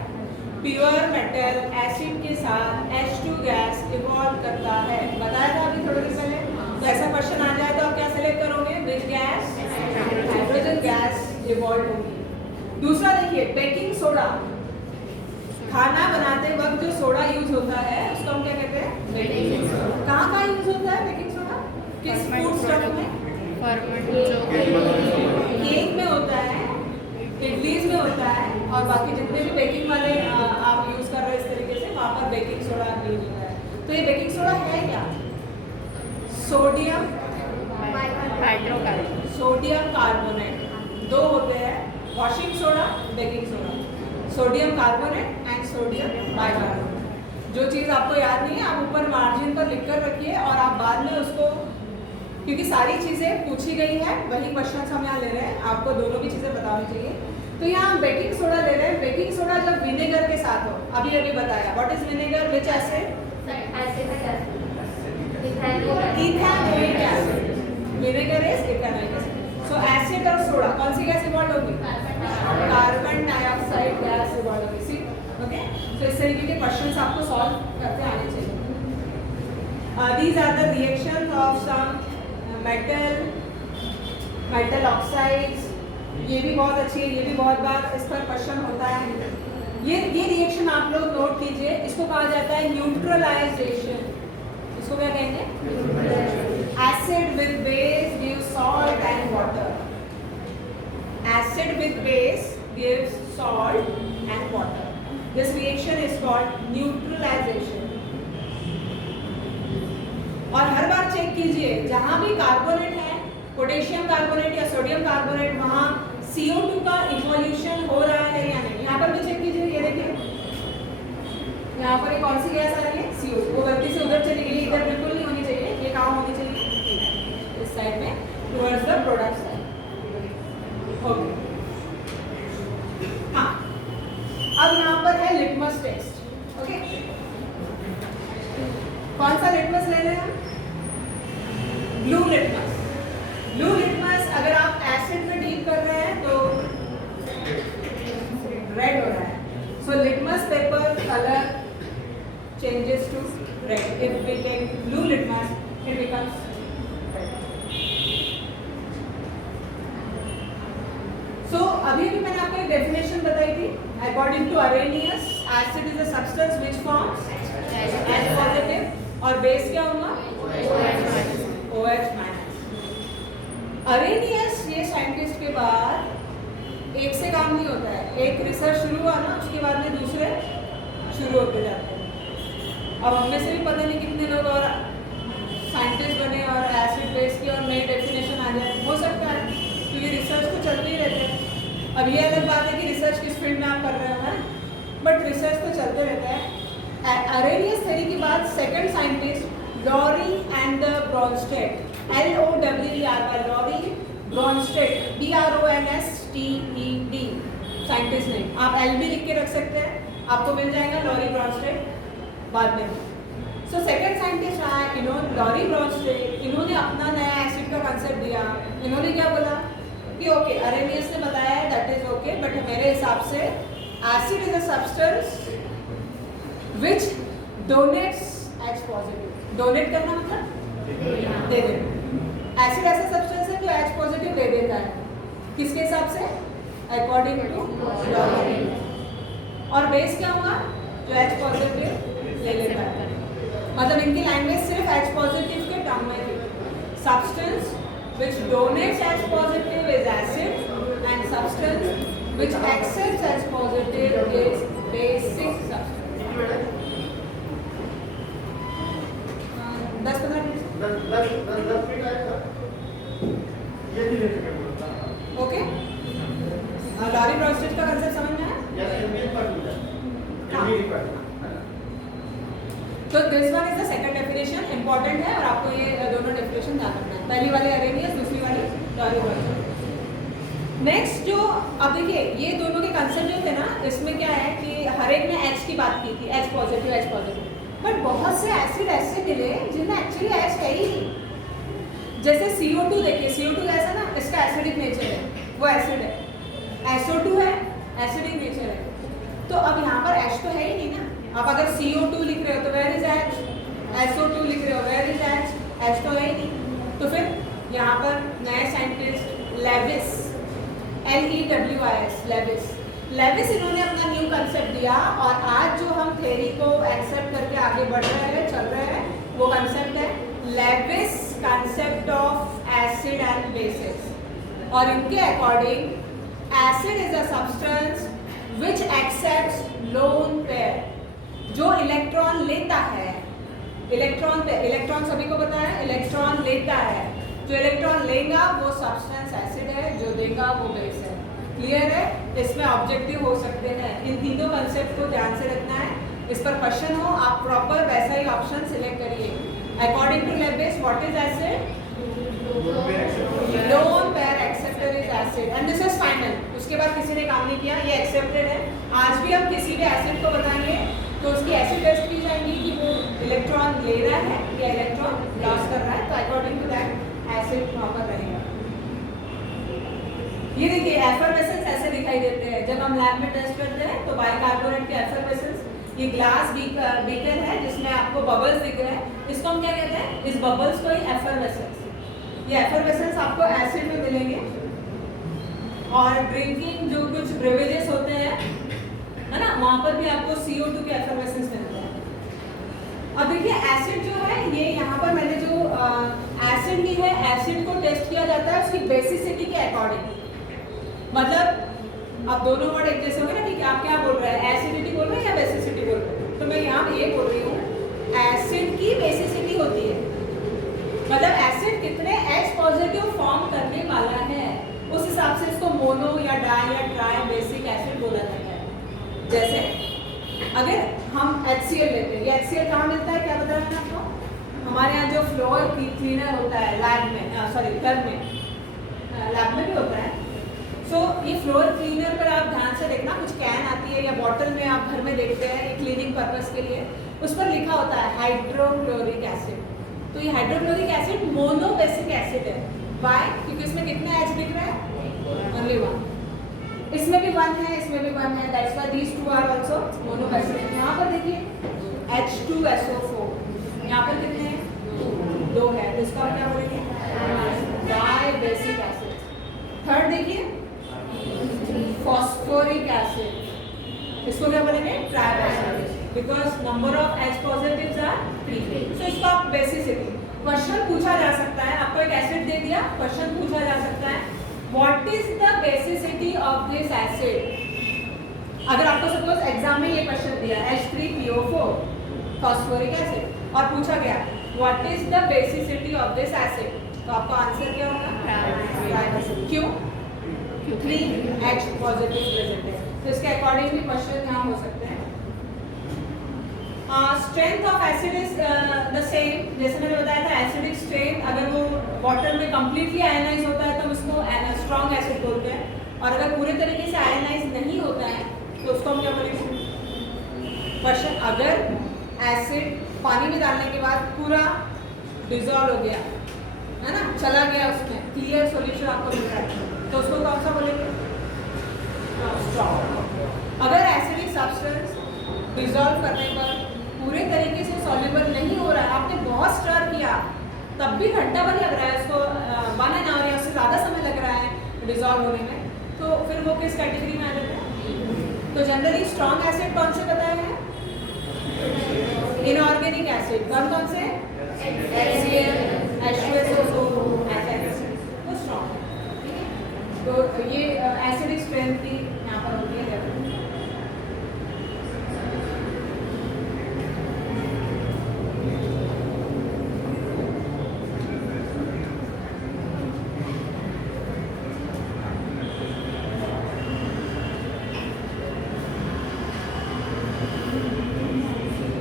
प्योर मेटल एसिड के साथ H2 गैस इवॉल्व करता है, बताया था अभी थोड़ी देर पहले। तो ऐसा क्वेश्चन आ जाए तो आप क्या सेलेक्ट करोगे? Which gas? Hydrogen gas evolve होगी। दूसरा देखिए, बेकिंग सोडा। खाना बनाते वक्त जो सोडा यूज होता है उसको हम क्या कहते हैं? Baking soda. कहाँ यूज होता है बेकिंग सोडा? किस फूड स्टफ में? केक में होता है, इडलीज में होता है, और बाकी जितने भी बेकिंग वाले आप यूज कर रहे हैं इस तरीके से, वहाँ पर बेकिंग सोडा यूज होता है। तो ये बेकिंग सोडा है क्या? Sodium hydrocarbonate, sodium carbonate. दो होते हैं, washing soda, baking soda. Sodium carbonate and sodium bicarbonate. जो चीज़ आपको याद नहीं है आप ऊपर मार्जिन पर लिख कर रखिए, और आप बाद में उसको, क्योंकि सारी चीज़ें पूछी गई है, वही क्वेश्चन हम यहाँ ले रहे हैं, आपको दोनों भी चीज़ें बतानी चाहिए। तो यहाँ बेकिंग सोडा ले रहे हैं। बेकिंग सोडा जब विनेगर के साथ हो, अभी बताया, what is vinegar? Which acid? Ethanoic acid. Vinegar is ethanoic acid. So acid और सोडा, कौन सी गैस इवॉल्व होगी? कार्बन डाइऑक्साइड गैस इवॉल्व होगी। सी, ओके। तो इस तरीके के क्वेश्चंस आपको सॉल्व करते आने चाहिए। These are the reactions of some metal oxides। ये भी बहुत अच्छी है, ये भी बहुत बार इस पर क्वेश्चन होता है। ये रिएक्शन आप लोग नोट कीजिए, इसको कहा जाता है न्यूट्रलाइजेशन। इसको क्या कहेंगे? Acid with base gives salt and water. Acid with base gives salt and water. This reaction is called neutralisation. और हर बार चेक कीजिए, जहां भी कार्बोनेट है, पोटेशियम कार्बोनेट या सोडियम कार्बोनेट, वहां CO2 का इवोल्यूशन हो रहा है या नहीं। यहाँ पर भी चेक कीजिए, ये देखिए यहाँ पर एक कौन सी गैस आ रही है? CO2। वो गलती से उधर चली गई, इधर बिल्कुल नहीं होनी चाहिए। ये कहाँ होनी चाहिए? इस साइड में, towards the product side. Okay, हाँ। अब यहाँ पर है लिटमस टेस्ट। ओके, कौन सा लिटमस ले रहे हैं? Blue litmus. ब्लू लिटमस अगर आप एसिड में डीप कर रहे हैं तो रेड हो रहा है। So litmus paper colour changes to red. If we take blue litmus it becomes red. So अभी भी मैंने आपको एक डेफिनेशन बताई थी। According to Arrhenius, acid is a substance which forms H positive, और बेस क्या होगा? OH minus. अरेनियस ये साइंटिस्ट के बाद एक से काम नहीं होता है। एक रिसर्च शुरू हुआ ना, उसके बाद में दूसरे शुरू होते जाते हैं। अब हम में से भी पता नहीं कितने लोग और साइंटिस्ट बने और एसिड बेस की और नई डेफिनेशन आ जाए, हो सकता है, क्योंकि रिसर्च तो चलते ही रहते हैं। अब ये अलग बात है कि रिसर्च किस फील्ड में आप कर रहे हो, बट रिसर्च तो चलते रहता है। अरेनियस थ्योरी के बाद second scientist Lowry and the Bronsted, LORRY, Lowry Bronsted, BRONSTED scientist name. आप L भी लिख के रख सकते हैं, आपको मिल जाएगा लॉरी ब्रॉन्स्टेड बाद में। सो सेकंड साइंटिस्ट रहा है लॉरी ब्रॉन्स्टेड। इन्होंने अपना नया एसिड का कंसेप्ट दिया। इन्होंने क्या बोला कि ओके, अरेनियस ने बताया है, दैट इज ओके, बट मेरे हिसाब से acid is a substance which donates H positive. Donate करना मतलब दे देना। एसिड ऐसा सब्सटेंस है जो H पॉजिटिव दे देता है, किसके हिसाब से? According to Lowry. और बेस क्या होगा, जो H पॉजिटिव ले लेता है। मतलब इनकी लैंग्वेज सिर्फ H पॉजिटिव के टर्म में थी। Substance which donates H positive is acid and substance which accepts H positive is basic substance. 10-15 okay. Lowry Bronsted का कंसेप्ट समझ में आया? तो this one is the second definition, important है और आपको ये दोनों डेफिनेशन ध्यान रखना है। पहली वाली अरेनियस, दूसरी वाली लॉरी ब्रॉडस्टेट। नेक्स्ट जो अब देखिए ये दोनों के कंसेप्ट जो थे ना, इसमें क्या है कि हर एक ने H की बात की थी, H पॉजिटिव, बट बहुत से एसिड ऐसे मिले जिनमें एक्चुअली H है ही नहीं। जैसे CO2 देखिए, CO2 ऐसा ना, इसका एसिडिक नेचर है, वो एसिड है। SO2 है, एसिडिक नेचर है। तो अब यहाँ पर H तो है ही नहीं ना। आप अगर CO2 लिख रहे हो तो वेयर इज H, SO2 लिख रहे हो वेयर इज H तो है ही नहीं। तो फिर यहाँ पर नए साइंटिस्ट लेविस, LEWIS, लेविस इन्होंने अपना न्यू कंसेप्ट दिया और आज जो हम थ्योरी को एक्सेप्ट करके आगे बढ़ रहे हैं, चल रहे हैं, वो कंसेप्ट है Lewis concept of acid and bases. और इनके according acid is a substance which accepts lone pair, जो इलेक्ट्रॉन लेता है। इलेक्ट्रॉन सभी को पता है, इलेक्ट्रॉन लेता है। जो इलेक्ट्रॉन लेगा वो सब्सटेंस एसिड है, जो देगा वो बेस है। क्लियर है? इसमें ऑब्जेक्टिव हो सकते हैं। इन तीनों कंसेप्ट को ध्यान से रखना है। इस पर क्वेश्चन हो आप प्रॉपर वैसा ही ऑप्शन सिलेक्ट करिए। According to Lewis what is acid? Lone pair acceptor is acid and this is final. उसके बाद किसी ने काम नहीं किया, ये एक्सेप्टेड है। आज भी हम किसी भी एसिड को बताएंगे तो उसकी एसिड टेस्ट की जाएंगी कि वो इलेक्ट्रॉन ले रहा है या इलेक्ट्रॉन लॉस कर रहा है। तो according to that acid proper रहेगा। ये देखिए एफरवेसेंस ऐसे दिखाई देते हैं जब हम लैब में टेस्ट करते हैं। तो बाइकार्बोनेट के एफरवेसेंस, ये ग्लास बीकर है जिसमें आपको बबल्स दिख रहे हैं, इसको हम क्या कहते हैं? इस बबल्स को ही एफरवेसेंस। ये एफरवेसेंस आपको एसिड में मिलेंगे। और ड्रिंकिंग जो कुछ ब्रेवेजेस होते हैं, है ना, वहाँ पर भी आपको CO2 के एफरवेसेंस मिलते हैं। अब देखिए एसिड जो है, ये यहाँ पर मैंने जो एसिड ली है, एसिड को टेस्ट किया जाता है उसकी बेसिसिटी के अकॉर्डिंग। मतलब अब दोनों वर्ड एक जैसे होंगे ना कि आप क्या बोल रहे हैं, एसिडिटी बोल रहे हैं या बेसिसिटी बोल रहे हैं। तो मैं यहाँ ये बोल रही हूँ एसिड की बेसिसिटी होती है, मतलब एसिड कितने H पॉजिटिव फॉर्म करने वाला है, उस हिसाब से इसको मोनो या डाई या ट्राई बेसिक एसिड बोला जाता है। जैसे अगर हम HCl लेते हैं, ये HCl कहाँ मिलता है, क्या बता रहे हैं आपको? हमारे यहाँ जो फ्लोर क्लीनर होता है लैब में, घर में, लैब में भी होता है। सो ये फ्लोर क्लीनर पर आप ध्यान से देखना, कुछ कैन आती है या बॉटल में आप घर में देखते हैं क्लीनिंग पर्पस के लिए, उस पर लिखा होता है हाइड्रोक्लोरिक एसिड। तो ये hydrochloric acid mono basic acid है। वाई? क्योंकि इसमें कितने H दिख रहे हैं? Only one. इसमें भी वन है, इसमें भी वन है, that's why these two are also mono basic. यहाँ पर देखिए H2SO4, यहाँ पर कितने हैं? 2 है, तो इसका क्या बोलेंगे? Di basic acid. थर्ड देखिए फॉस्फोरिक एसिड, इसको क्या बोलेंगे? Tri basic, because number of H positives are 3। So इसको आप बेसिसिटी, क्वेश्चन पूछा जा सकता है, आपको एक एसिड दे दिया, क्वेश्चन पूछा जा सकता है what is the basicity of this acid. अगर आपको सपोज एग्जाम में ये क्वेश्चन दिया H3PO4 फॉस्फोरिक एसिड और पूछा गया what is the basicity of this acid, तो आपका आंसर क्या होगा? क्यों? 3H पॉजिटिव प्रेजेंट है। तो इसके अकॉर्डिंग भी क्वेश्चन यहाँ हो सकते हैं। Strength of acid is the same, जैसे मैंने बताया था एसिडिक स्ट्रेंथ, अगर वो वाटर में कंप्लीटली आयनाइज होता है तो उसको स्ट्रॉन्ग एसिड बोलते हैं, और अगर पूरे तरीके से आयनाइज नहीं होता है तो उसको हम क्या बोलेंगे? क्वेश्चन, अगर एसिड पानी में डालने के बाद पूरा डिजॉल्व हो गया है ना, चला गया, उसमें क्लियर सॉल्यूशन आपको मिल रहा है, तो उसको कौन सा बोलेंगे? स्ट्रॉन्ग। अगर एसिडिक सब्सटेंस डिजॉल्व करने पर पूरे तरीके से सॉल्युबल नहीं हो रहा है, आपने बहुत स्टर किया तब भी घंटा भर लग रहा है उसको, 1 आवर या उससे ज़्यादा समय लग रहा है डिजॉल्व होने में, तो फिर वो किस कैटेगरी में आ जाता है? तो जनरली स्ट्रॉन्ग एसिड कौन से बताए हैं? इनऑर्गेनिक एसिड कौन कौन से? HCl, H2SO2, वो स्ट्रॉन्ग है। तो ये एसिडिक स्ट्रेंथ की यहाँ पर होती है लेवल।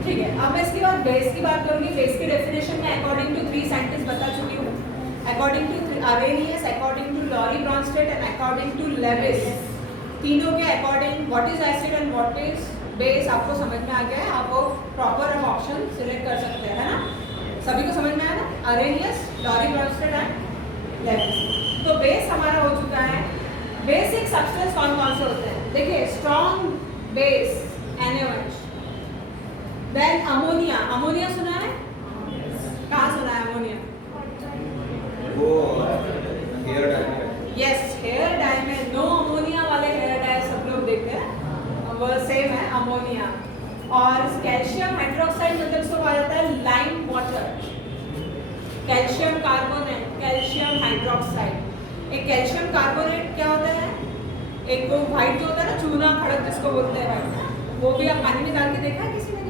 ठीक है, अब मैं इसके बाद बेस की बात करूंगी। बेस की डेफिनेशन में अकॉर्डिंग टू 3 साइंटिस्ट बता चुकी हूँ। According to Arrhenius, according to Lowry Bronsted and according to Lewis, तीनों के according what is acid and what is base आपको समझ में आ गया है। आप वो प्रॉपर अब ऑप्शन सिलेक्ट कर सकते हैं, है ना? सभी को समझ में आया ना? Arrhenius, Lowry Bronsted and Lewis. तो बेस हमारा हो चुका है। बेसिक सब्सटेंस कौन कौन से होते हैं? देखिए, strong base NaOH, then ammonia. Ammonia सुना है? कहाँ सुना है अमोनिया? वो हेयर डाई में। यस, हेयर डाई में। नो अमोनिया वाले हेयर डाई सब लोग देखते हैं, वो सेम है अमोनिया। और कैल्शियम हाइड्रोक्साइड मतलब इसको कहा जाता है lime water. Calcium carbonate, calcium hydroxide. एक कैल्शियम कार्बोनेट क्या होता है? एक वो व्हाइट जो होता है ना, चूना खड़क जिसको बोलते हैं व्हाइट, वो भी आप पानी में डाल के देखा है किसी ने?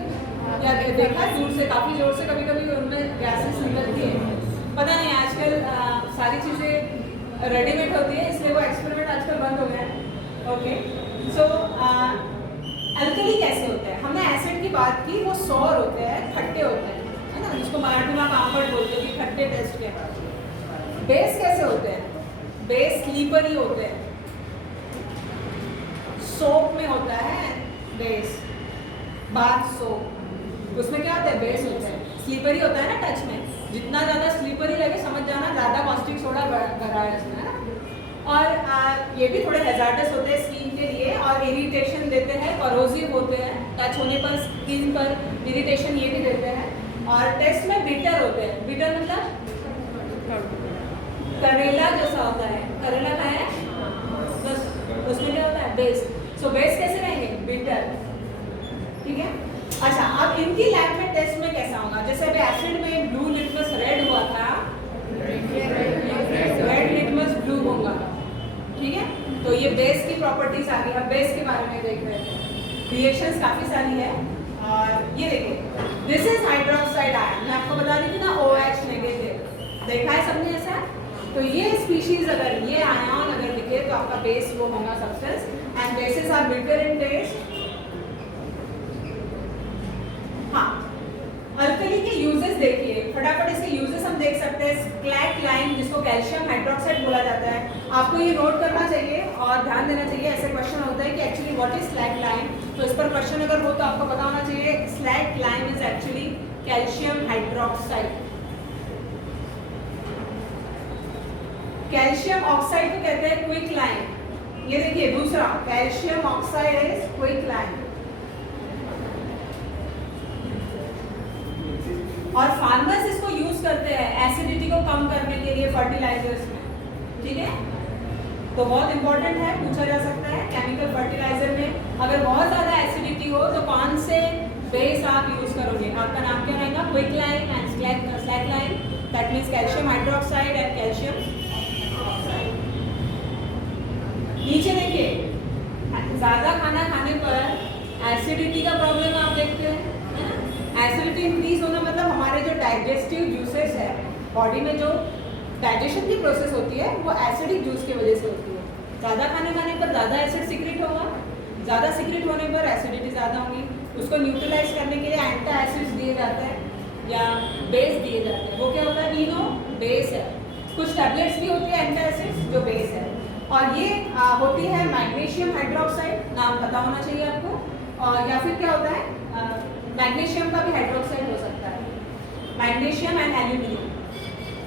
या देखा दूर से, काफी जोर से, कभी कभी उनमें गैसेस निकलती है। पता नहीं, आजकल सारी चीजें रेडीमेड होती है, इसलिए वो एक्सपेरिमेंट आजकल बंद हो गया है। ओके, सो अल्कली कैसे होते हैं? हमने एसिड की बात की, वो सौर होते हैं, खट्टे होते हैं, है ना? जिसको मराठी में आप आंबट बोलते हैं कि खट्टे टेस्ट के बाद। बेस कैसे होते हैं? बेस स्लीपरी होते हैं। सोप में होता है बेस, बाथ सोप, उसमें क्या होता है? बेस होता है। स्लीपरी होता है ना टच में, जितना ज़्यादा स्लीपरी लगे समझ जाना ज़्यादा कॉस्टिक सोडा भरा है इसमें, है ना? और ये भी थोड़े हैजार्डस होते हैं स्किन के लिए और इरिटेशन देते हैं, करोसिव होते हैं, टच होने पर स्किन पर इरिटेशन ये भी देते हैं। और टेस्ट में बिटर होते हैं। बिटर मतलब करेला जैसा होता है। करेला का है बस, उसमें क्या होता है? बेस। सो बेस कैसे रहेंगे? बिटर। ठीक है। अच्छा, अब इनकी लैब में टेस्ट में कैसा होगा? जैसे अभी एसिड में ब्लू लिटमस रेड हुआ था, रेड लिटमस ब्लू होगा। ठीक है, तो ये बेस की प्रॉपर्टीज आ गई। अब बेस के बारे में देख रहे हैं। रिएक्शंस काफी सारी है और ये देखिए, दिस इज हाइड्रोक्साइड आयन। मैं आपको बता रही थी ना, OH नेगेटिव। देखा है सबने ऐसा? तो ये स्पीशीज अगर ये आयन अगर दिखे तो आपका बेस वो होगा substance. And bases are bitter in taste. हाँ, अल्कली के यूजेस देखिए, फटाफट इसके यूजेस हम देख सकते हैं। स्लैक लाइम, जिसको कैल्शियम हाइड्रोक्साइड बोला जाता है, आपको ये नोट करना चाहिए और ध्यान देना चाहिए। ऐसे क्वेश्चन होता है कि actually what is slack lime, तो इस पर क्वेश्चन अगर हो तो आपको पता होना चाहिए slack lime is actually calcium hydroxide. Calcium oxide को कहते हैं क्विक लाइम। ये देखिए दूसरा, calcium oxide is quick lime. और फार्मर्स इसको यूज करते हैं एसिडिटी को कम करने के लिए फर्टिलाइजर्स में। ठीक है, तो बहुत इंपॉर्टेंट है, पूछा जा सकता है केमिकल फर्टिलाइजर में अगर बहुत ज्यादा एसिडिटी हो तो कौन से बेस आप यूज करोगे? आपका नाम क्या रहेगा? Quick lime and slack lime, that means calcium hydroxide and calcium oxide. नीचे देखिए, ज्यादा खाना खाने पर एसिडिटी का प्रॉब्लम आप देखते हैं, है ना? एसिडिटी इंक्रीज होना मतलब हमारे जो डाइजेस्टिव जूसेस है, बॉडी में जो डाइजेशन की प्रोसेस होती है वो एसिडिक जूस की वजह से होती है। ज़्यादा खाने पर ज़्यादा एसिड सिक्रेट होगा, ज़्यादा सिक्रेट होने पर एसिडिटी ज़्यादा होगी। उसको न्यूट्रलाइज करने के लिए एंटी एसिड्स दिए जाते हैं या बेस दिए जाते हैं। वो क्या होता है? इनो बेस है। कुछ टैबलेट्स भी होती है एंटी एसिड्स जो बेस है। और ये होती है मैग्नीशियम हाइड्रोक्साइड, नाम पता होना चाहिए आपको। और या फिर क्या होता है, मैग्नीशियम का भी हाइड्रोक्साइड हो सकता है, magnesium and aluminium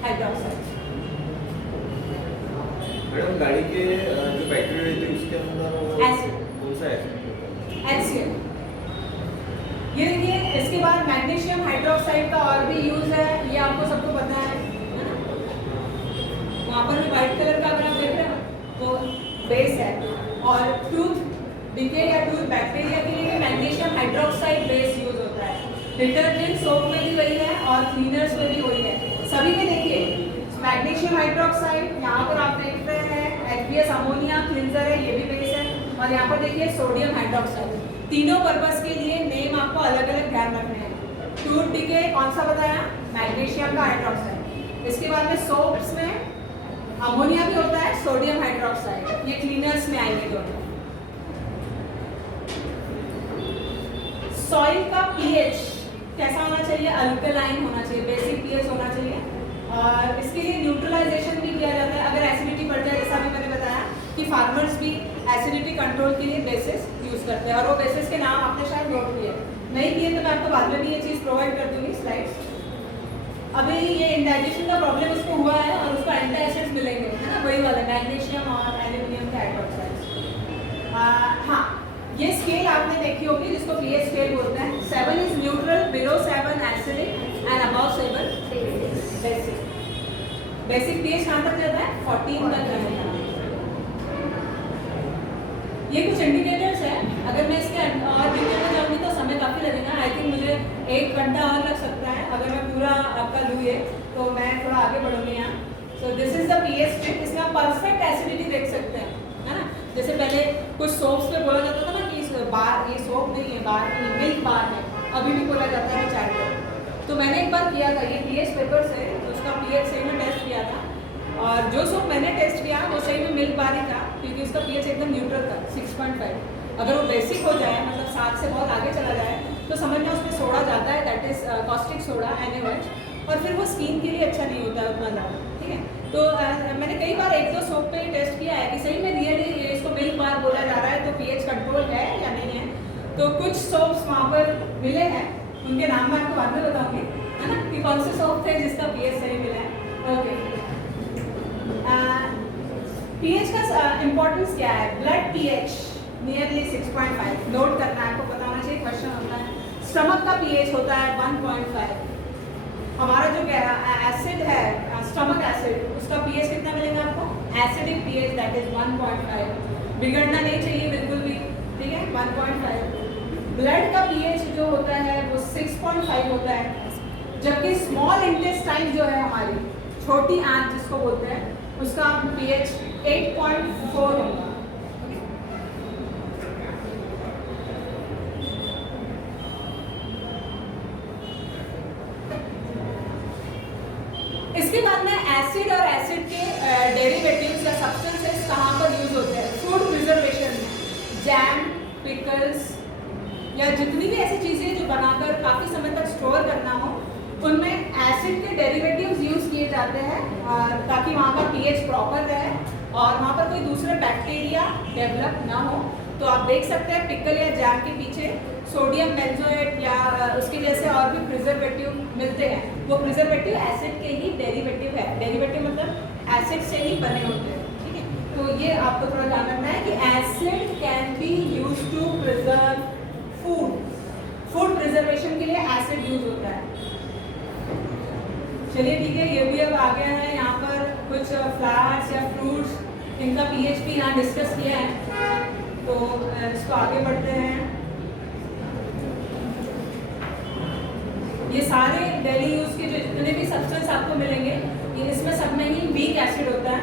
hydroxide. Madam, गाड़ी के जो बैटरी रहती है उसके अंदर एसिड, कौन सा एसिड? HCl। ये देखिए, इसके बाद मैग्नीशियम हाइड्रोक्साइड का और भी यूज है, ये आपको सबको पता है ना? वहाँ पर भी व्हाइट कलर का अगर आप देख रहे हो तो बेस है। और टूथ डीके या टूल बैक्टीरिया के लिए मैग्नीशियम हाइड्रोक्साइड बेस यूज होता है। डिटर्जेंट सोप में भी वही है और क्लीनर्स में भी वही है। सभी में देखिए मैग्नीशियम हाइड्रोक्साइड, यहाँ पर आप देख रहे हैं एक्वियस अमोनिया क्लिंजर है, ये भी बेस है। और यहाँ पर देखिए सोडियम हाइड्रोक्साइड। तीनों पर्पस के लिए नेम आपको अलग अलग ध्यान रखने हैं। टूथ डीके कौन सा बताया? मैग्नीशियम का हाइड्रोक्साइड। इसके बाद में सोप्स में अमोनिया भी होता है, सोडियम हाइड्रोक्साइड। ये क्लीनर्स में आएंगे दोनों। सॉइल का पीएच कैसा होना चाहिए? अल्कलाइन होना चाहिए, बेसिक पीएच होना चाहिए। और इसके लिए न्यूट्रलाइजेशन भी किया जाता है अगर एसिडिटी बढ़ जाए, जैसा भी मैंने बताया कि फार्मर्स भी एसिडिटी कंट्रोल के लिए बेसिस यूज करते हैं। और वो बेसिस के नाम आपने शायद नोट किए, नहीं किए तो मैं आपको बाद में भी ये चीज़ प्रोवाइड कर दूंगी स्लाइड्स। अभी ये इंडाइजेशन का प्रॉब्लम उसको हुआ है और उसको एंटी एसिड्स मिलेंगे, है ना, वही वाला मैग्नीशियम और एल्यूमिनियम के हाइड्रोक्साइड। हाँ, ये स्केल आपने देखी होगी जिसको पीएच स्केल बोलते हैं। 7 is neutral, below 7 acidic and above 7 basic. Basic pH कहाँ तक जाता है? 14 तक जाता है। ये कुछ इंडिकेटर्स है। अगर मैं इसके और डिटेल में जाऊँगी तो समय काफ़ी लगेगा। आई थिंक मुझे 1 घंटा और लग सकता है अगर मैं पूरा आपका लूँ ये, तो मैं थोड़ा आगे बढ़ूँगी यहाँ। So this is the pH strip. इसमें आप परफेक्ट एसिडिटी देख सकते हैं, है ना। जैसे पहले कुछ सोप्स पे बोला जाता था ना कि बार ये सोप नहीं है, बार मिल्क बार है, अभी भी बोला जाता है चाय पर। तो मैंने एक बार किया था ये पीएच पेपर से, तो उसका पीएच सही में टेस्ट किया था। और जो सोप मैंने टेस्ट किया वो सही में मिल्क बार ही था, क्योंकि उसका पीएच एकदम न्यूट्रल था, 6.5। अगर वो बेसिक हो जाए, मतलब 7 से बहुत आगे चला जाए, तो समझना उसमें सोडा जाता है, that is caustic soda NaOH, और फिर वो स्किन के लिए अच्छा नहीं होता है उतना ज़्यादा, ठीक है। तो मैंने कई बार 1-2 सोप पे टेस्ट किया है कि सही में रियली इसको मिल्क बार बोला जा रहा है, तो पीएच कंट्रोल है या नहीं है। तो कुछ सोप्स वहाँ पर मिले हैं, उनके नाम मैं आपको बाद में बताऊँगी, है ना, कि कौन से सोप थे जिसका पीएच सही मिला है। ओके, पीएच का इम्पोर्टेंस क्या है? ब्लड पीएच नियरली 6.5 नोट करना है, आपको पता होना चाहिए, क्वेश्चन होता है। स्टमक का पीएच होता है 1.5। हमारा जो एसिड है स्टमक एसिड, उसका पीएच कितना मिलेगा आपको? Acidic pH that is 1.5। बिगड़ना नहीं चाहिए बिल्कुल भी, ठीक है, 1.5। ब्लड का पीएच जो होता है वो 6.5 होता है, जबकि स्मॉल इंटेस्टाइन जो है हमारी छोटी आंत जिसको बोलते हैं, उसका पीएच 8.4 होगा। इसके बाद में एसिड और एसिड के डेरिवेटिव्स या सब्सटेंसेस कहाँ पर यूज होते हैं? फूड प्रिजर्वेशन में, जैम, पिकल्स या जितनी भी ऐसी चीज़ें जो बनाकर काफ़ी समय तक स्टोर करना हो, उनमें एसिड के डेरिवेटिव्स यूज किए जाते हैं ताकि वहाँ का पीएच प्रॉपर रहे और वहाँ पर कोई दूसरे बैक्टीरिया डेवलप ना हो। तो आप देख सकते हैं पिकल या जैम के पीछे सोडियम बेंजोएट या उसके जैसे और भी प्रिजर्वेटिव मिलते हैं। वो प्रिजर्वेटिव एसिड के ही डेरिवेटिव है। डेरिवेटिव मतलब एसिड से ही बने होते हैं, ठीक है। तो ये आपको थोड़ा ध्यान रखना है कि acid can be use to preserve food. Food preservation के लिए एसिड यूज होता है। चलिए ठीक है, ये भी अब आ गया है। यहाँ पर कुछ फ्लावर्स या फ्रूट्स, इनका पीएच भी यहाँ डिस्कस किया है, तो इसको आगे बढ़ते हैं। ये सारे डेली यूज के जो जितने भी सब्सटेंस आपको मिलेंगे, ये इसमें सब में ही वीक एसिड होता है।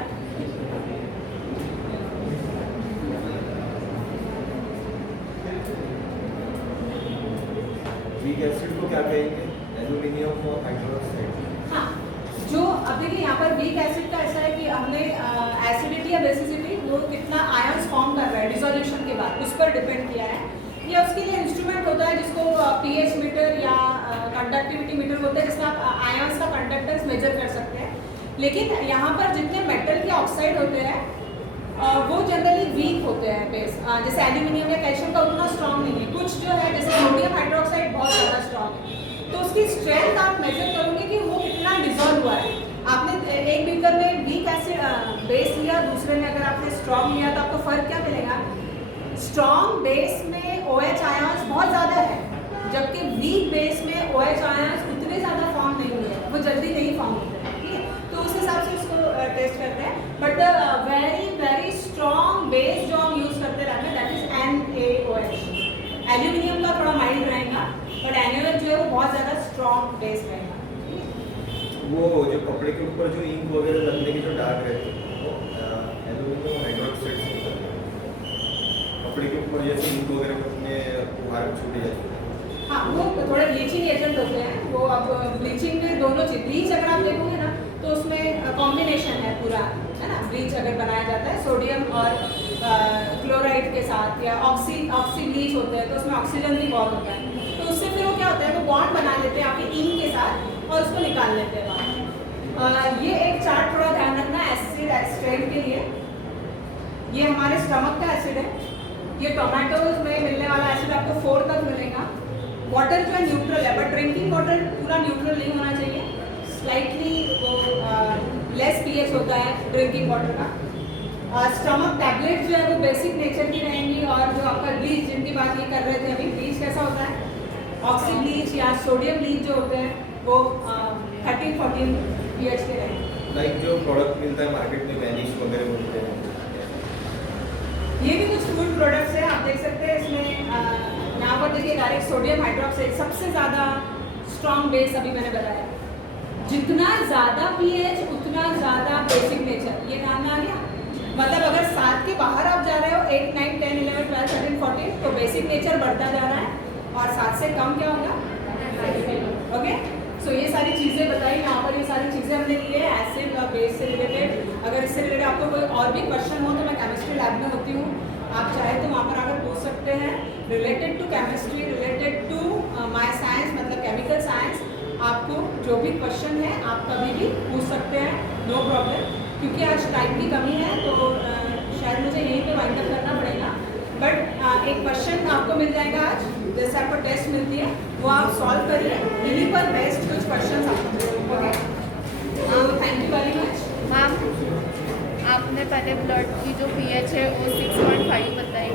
वीक एसिड को क्या कहेंगे? Aluminium hydroxide. हाँ, जो अब देखिए यहाँ पर वीक एसिड का ऐसा है कि हमने एसिडिटी या बेसिसिटी वो कितना आयंस फॉर्म कर रहा है डिसोल्यूशन के बाद, उस पर डिपेंड किया है। या उसके लिए इंस्ट्रूमेंट होता है जिसको पीएच मीटर या कंडक्टिविटी मीटर बोलते हैं, जिसमें आप आयंस का कंडक्टेंस मेजर कर सकते हैं। लेकिन यहाँ पर जितने मेटल के ऑक्साइड होते हैं वो जनरली वीक होते हैं बेस, जैसे एल्यूमिनियम या कैल्शियम का उतना स्ट्रॉन्ग नहीं है। कुछ जो है जैसे सोडियम हाइड्रोक्साइड बहुत ज़्यादा स्ट्रॉन्ग है, तो उसकी स्ट्रेंथ आप मेजर करोगे कि वो कितना डिजोल्व हुआ है। आपने एक बीकर में वीक एसिड बेस लिया, दूसरे में अगर आपने स्ट्रॉन्ग लिया, तो आपको फर्क क्या मिलेगा? स्ट्रॉन्ग बेस में OH आयंस बहुत ज़्यादा है, जबकि वीक बेस में OH आयंस उतने ज़्यादा फॉर्म नहीं हुए, वो जल्दी नहीं फॉर्म होते हैं, ठीक है। तो उस हिसाब से उसको टेस्ट करते हैं। But the very very strong base जो हम यूज़ करते रहते हैं दैट इज बेस रहेगा। वो जो कपड़े के ऊपर जो इंक वगैरह लगने के जो दाग रहते हैं वो एल्यूमिनियम हाइड्रोक्साइड से निकलते हैं। कपड़े के ऊपर जैसे इंक वगैरह अपने बाहर छूटे जाते हैं। हाँ, वो थोड़े ब्लीचिंग एजेंट होते हैं। वो अब ब्लीचिंग में दोनों चीज, ब्लीच अगर आप देखोगे ना तो उसमें कॉम्बिनेशन है पूरा, है ना। ब्लीच अगर बनाया जाता है सोडियम और क्लोराइड के साथ, या ऑक्सी ब्लीच होते हैं तो उसमें ऑक्सीजन भी बहुत होता है, तो उससे फिर वो क्या होता है, वो बॉन्ड बना लेते हैं आपके इंक के साथ और उसको निकाल लेते हैं बाहर। ये एक चार्ट थोड़ा ध्यान रखना एसिड एक्सट्रैक्ट के लिए। ये हमारे स्टमक का एसिड है। ये टोमेटोज में मिलने वाला एसिड आपको 4 तक मिलेगा। वाटर जो है न्यूट्रल है, बट ड्रिंकिंग वाटर पूरा न्यूट्रल नहीं होना चाहिए, स्लाइटली वो लेस पीएच होता है ड्रिंकिंग वाटर का। स्टमक टैबलेट जो है वो बेसिक नेचर की रहेंगी, और जो आपका ब्लीच जिनकी बात ये कर रहे थे अभी, ब्लीच कैसा होता है, ऑक्सी ब्लीच या सोडियम ब्लीच जो होते हैं वो 13-14 pH के रहेंगे। लाइक जो प्रोडक्ट मिलता है मार्केट में वैनिश वगैरह बोलते हैं, ये भी कुछ फूड प्रोडक्ट्स हैं, आप देख सकते हैं इसमें यहाँ पर देखिए डायरेक्ट सोडियम हाइड्रोक्साइड सबसे ज़्यादा स्ट्रॉन्ग बेस अभी मैंने बताया। जितना ज़्यादा पीएच उतना ज़्यादा बेसिक नेचर, ये ध्यान में आ गया। मतलब अगर 7 के बाहर आप जा रहे हो, 8, 9, 10, 11, 12, 13, 14, तो बेसिक नेचर बढ़ता जा रहा है, और 7 से कम क्या होगा, ओके। सो ये सारी चीज़ें बताई यहाँ पर, ये सारी चीज़ें हमने ली है एसिड और बेस से रिलेटेड। अगर इससे रिलेटेड आपको कोई और भी क्वेश्चन हो तो मैं केमिस्ट्री लैब में होती हूँ, आप चाहे तो वहाँ पर आकर पूछ सकते हैं। Related to chemistry, related to my science मतलब केमिकल साइंस, आपको जो भी क्वेश्चन है आप कभी भी पूछ सकते हैं, नो प्रॉब्लम। क्योंकि आज टाइम की कमी है तो शायद मुझे यहीं पे वाइंड अप करना पड़ेगा, बट एक क्वेश्चन आपको मिल जाएगा आज, जैसे आपको टेस्ट मिलती है वो आप सॉल्व करिए, इन्हीं पर बेस्ट कुछ क्वेश्चन आपको, okay. Thank you very much. Ma'am आपने पहले ब्लड की जो पीएच है वो 6.5 बताई,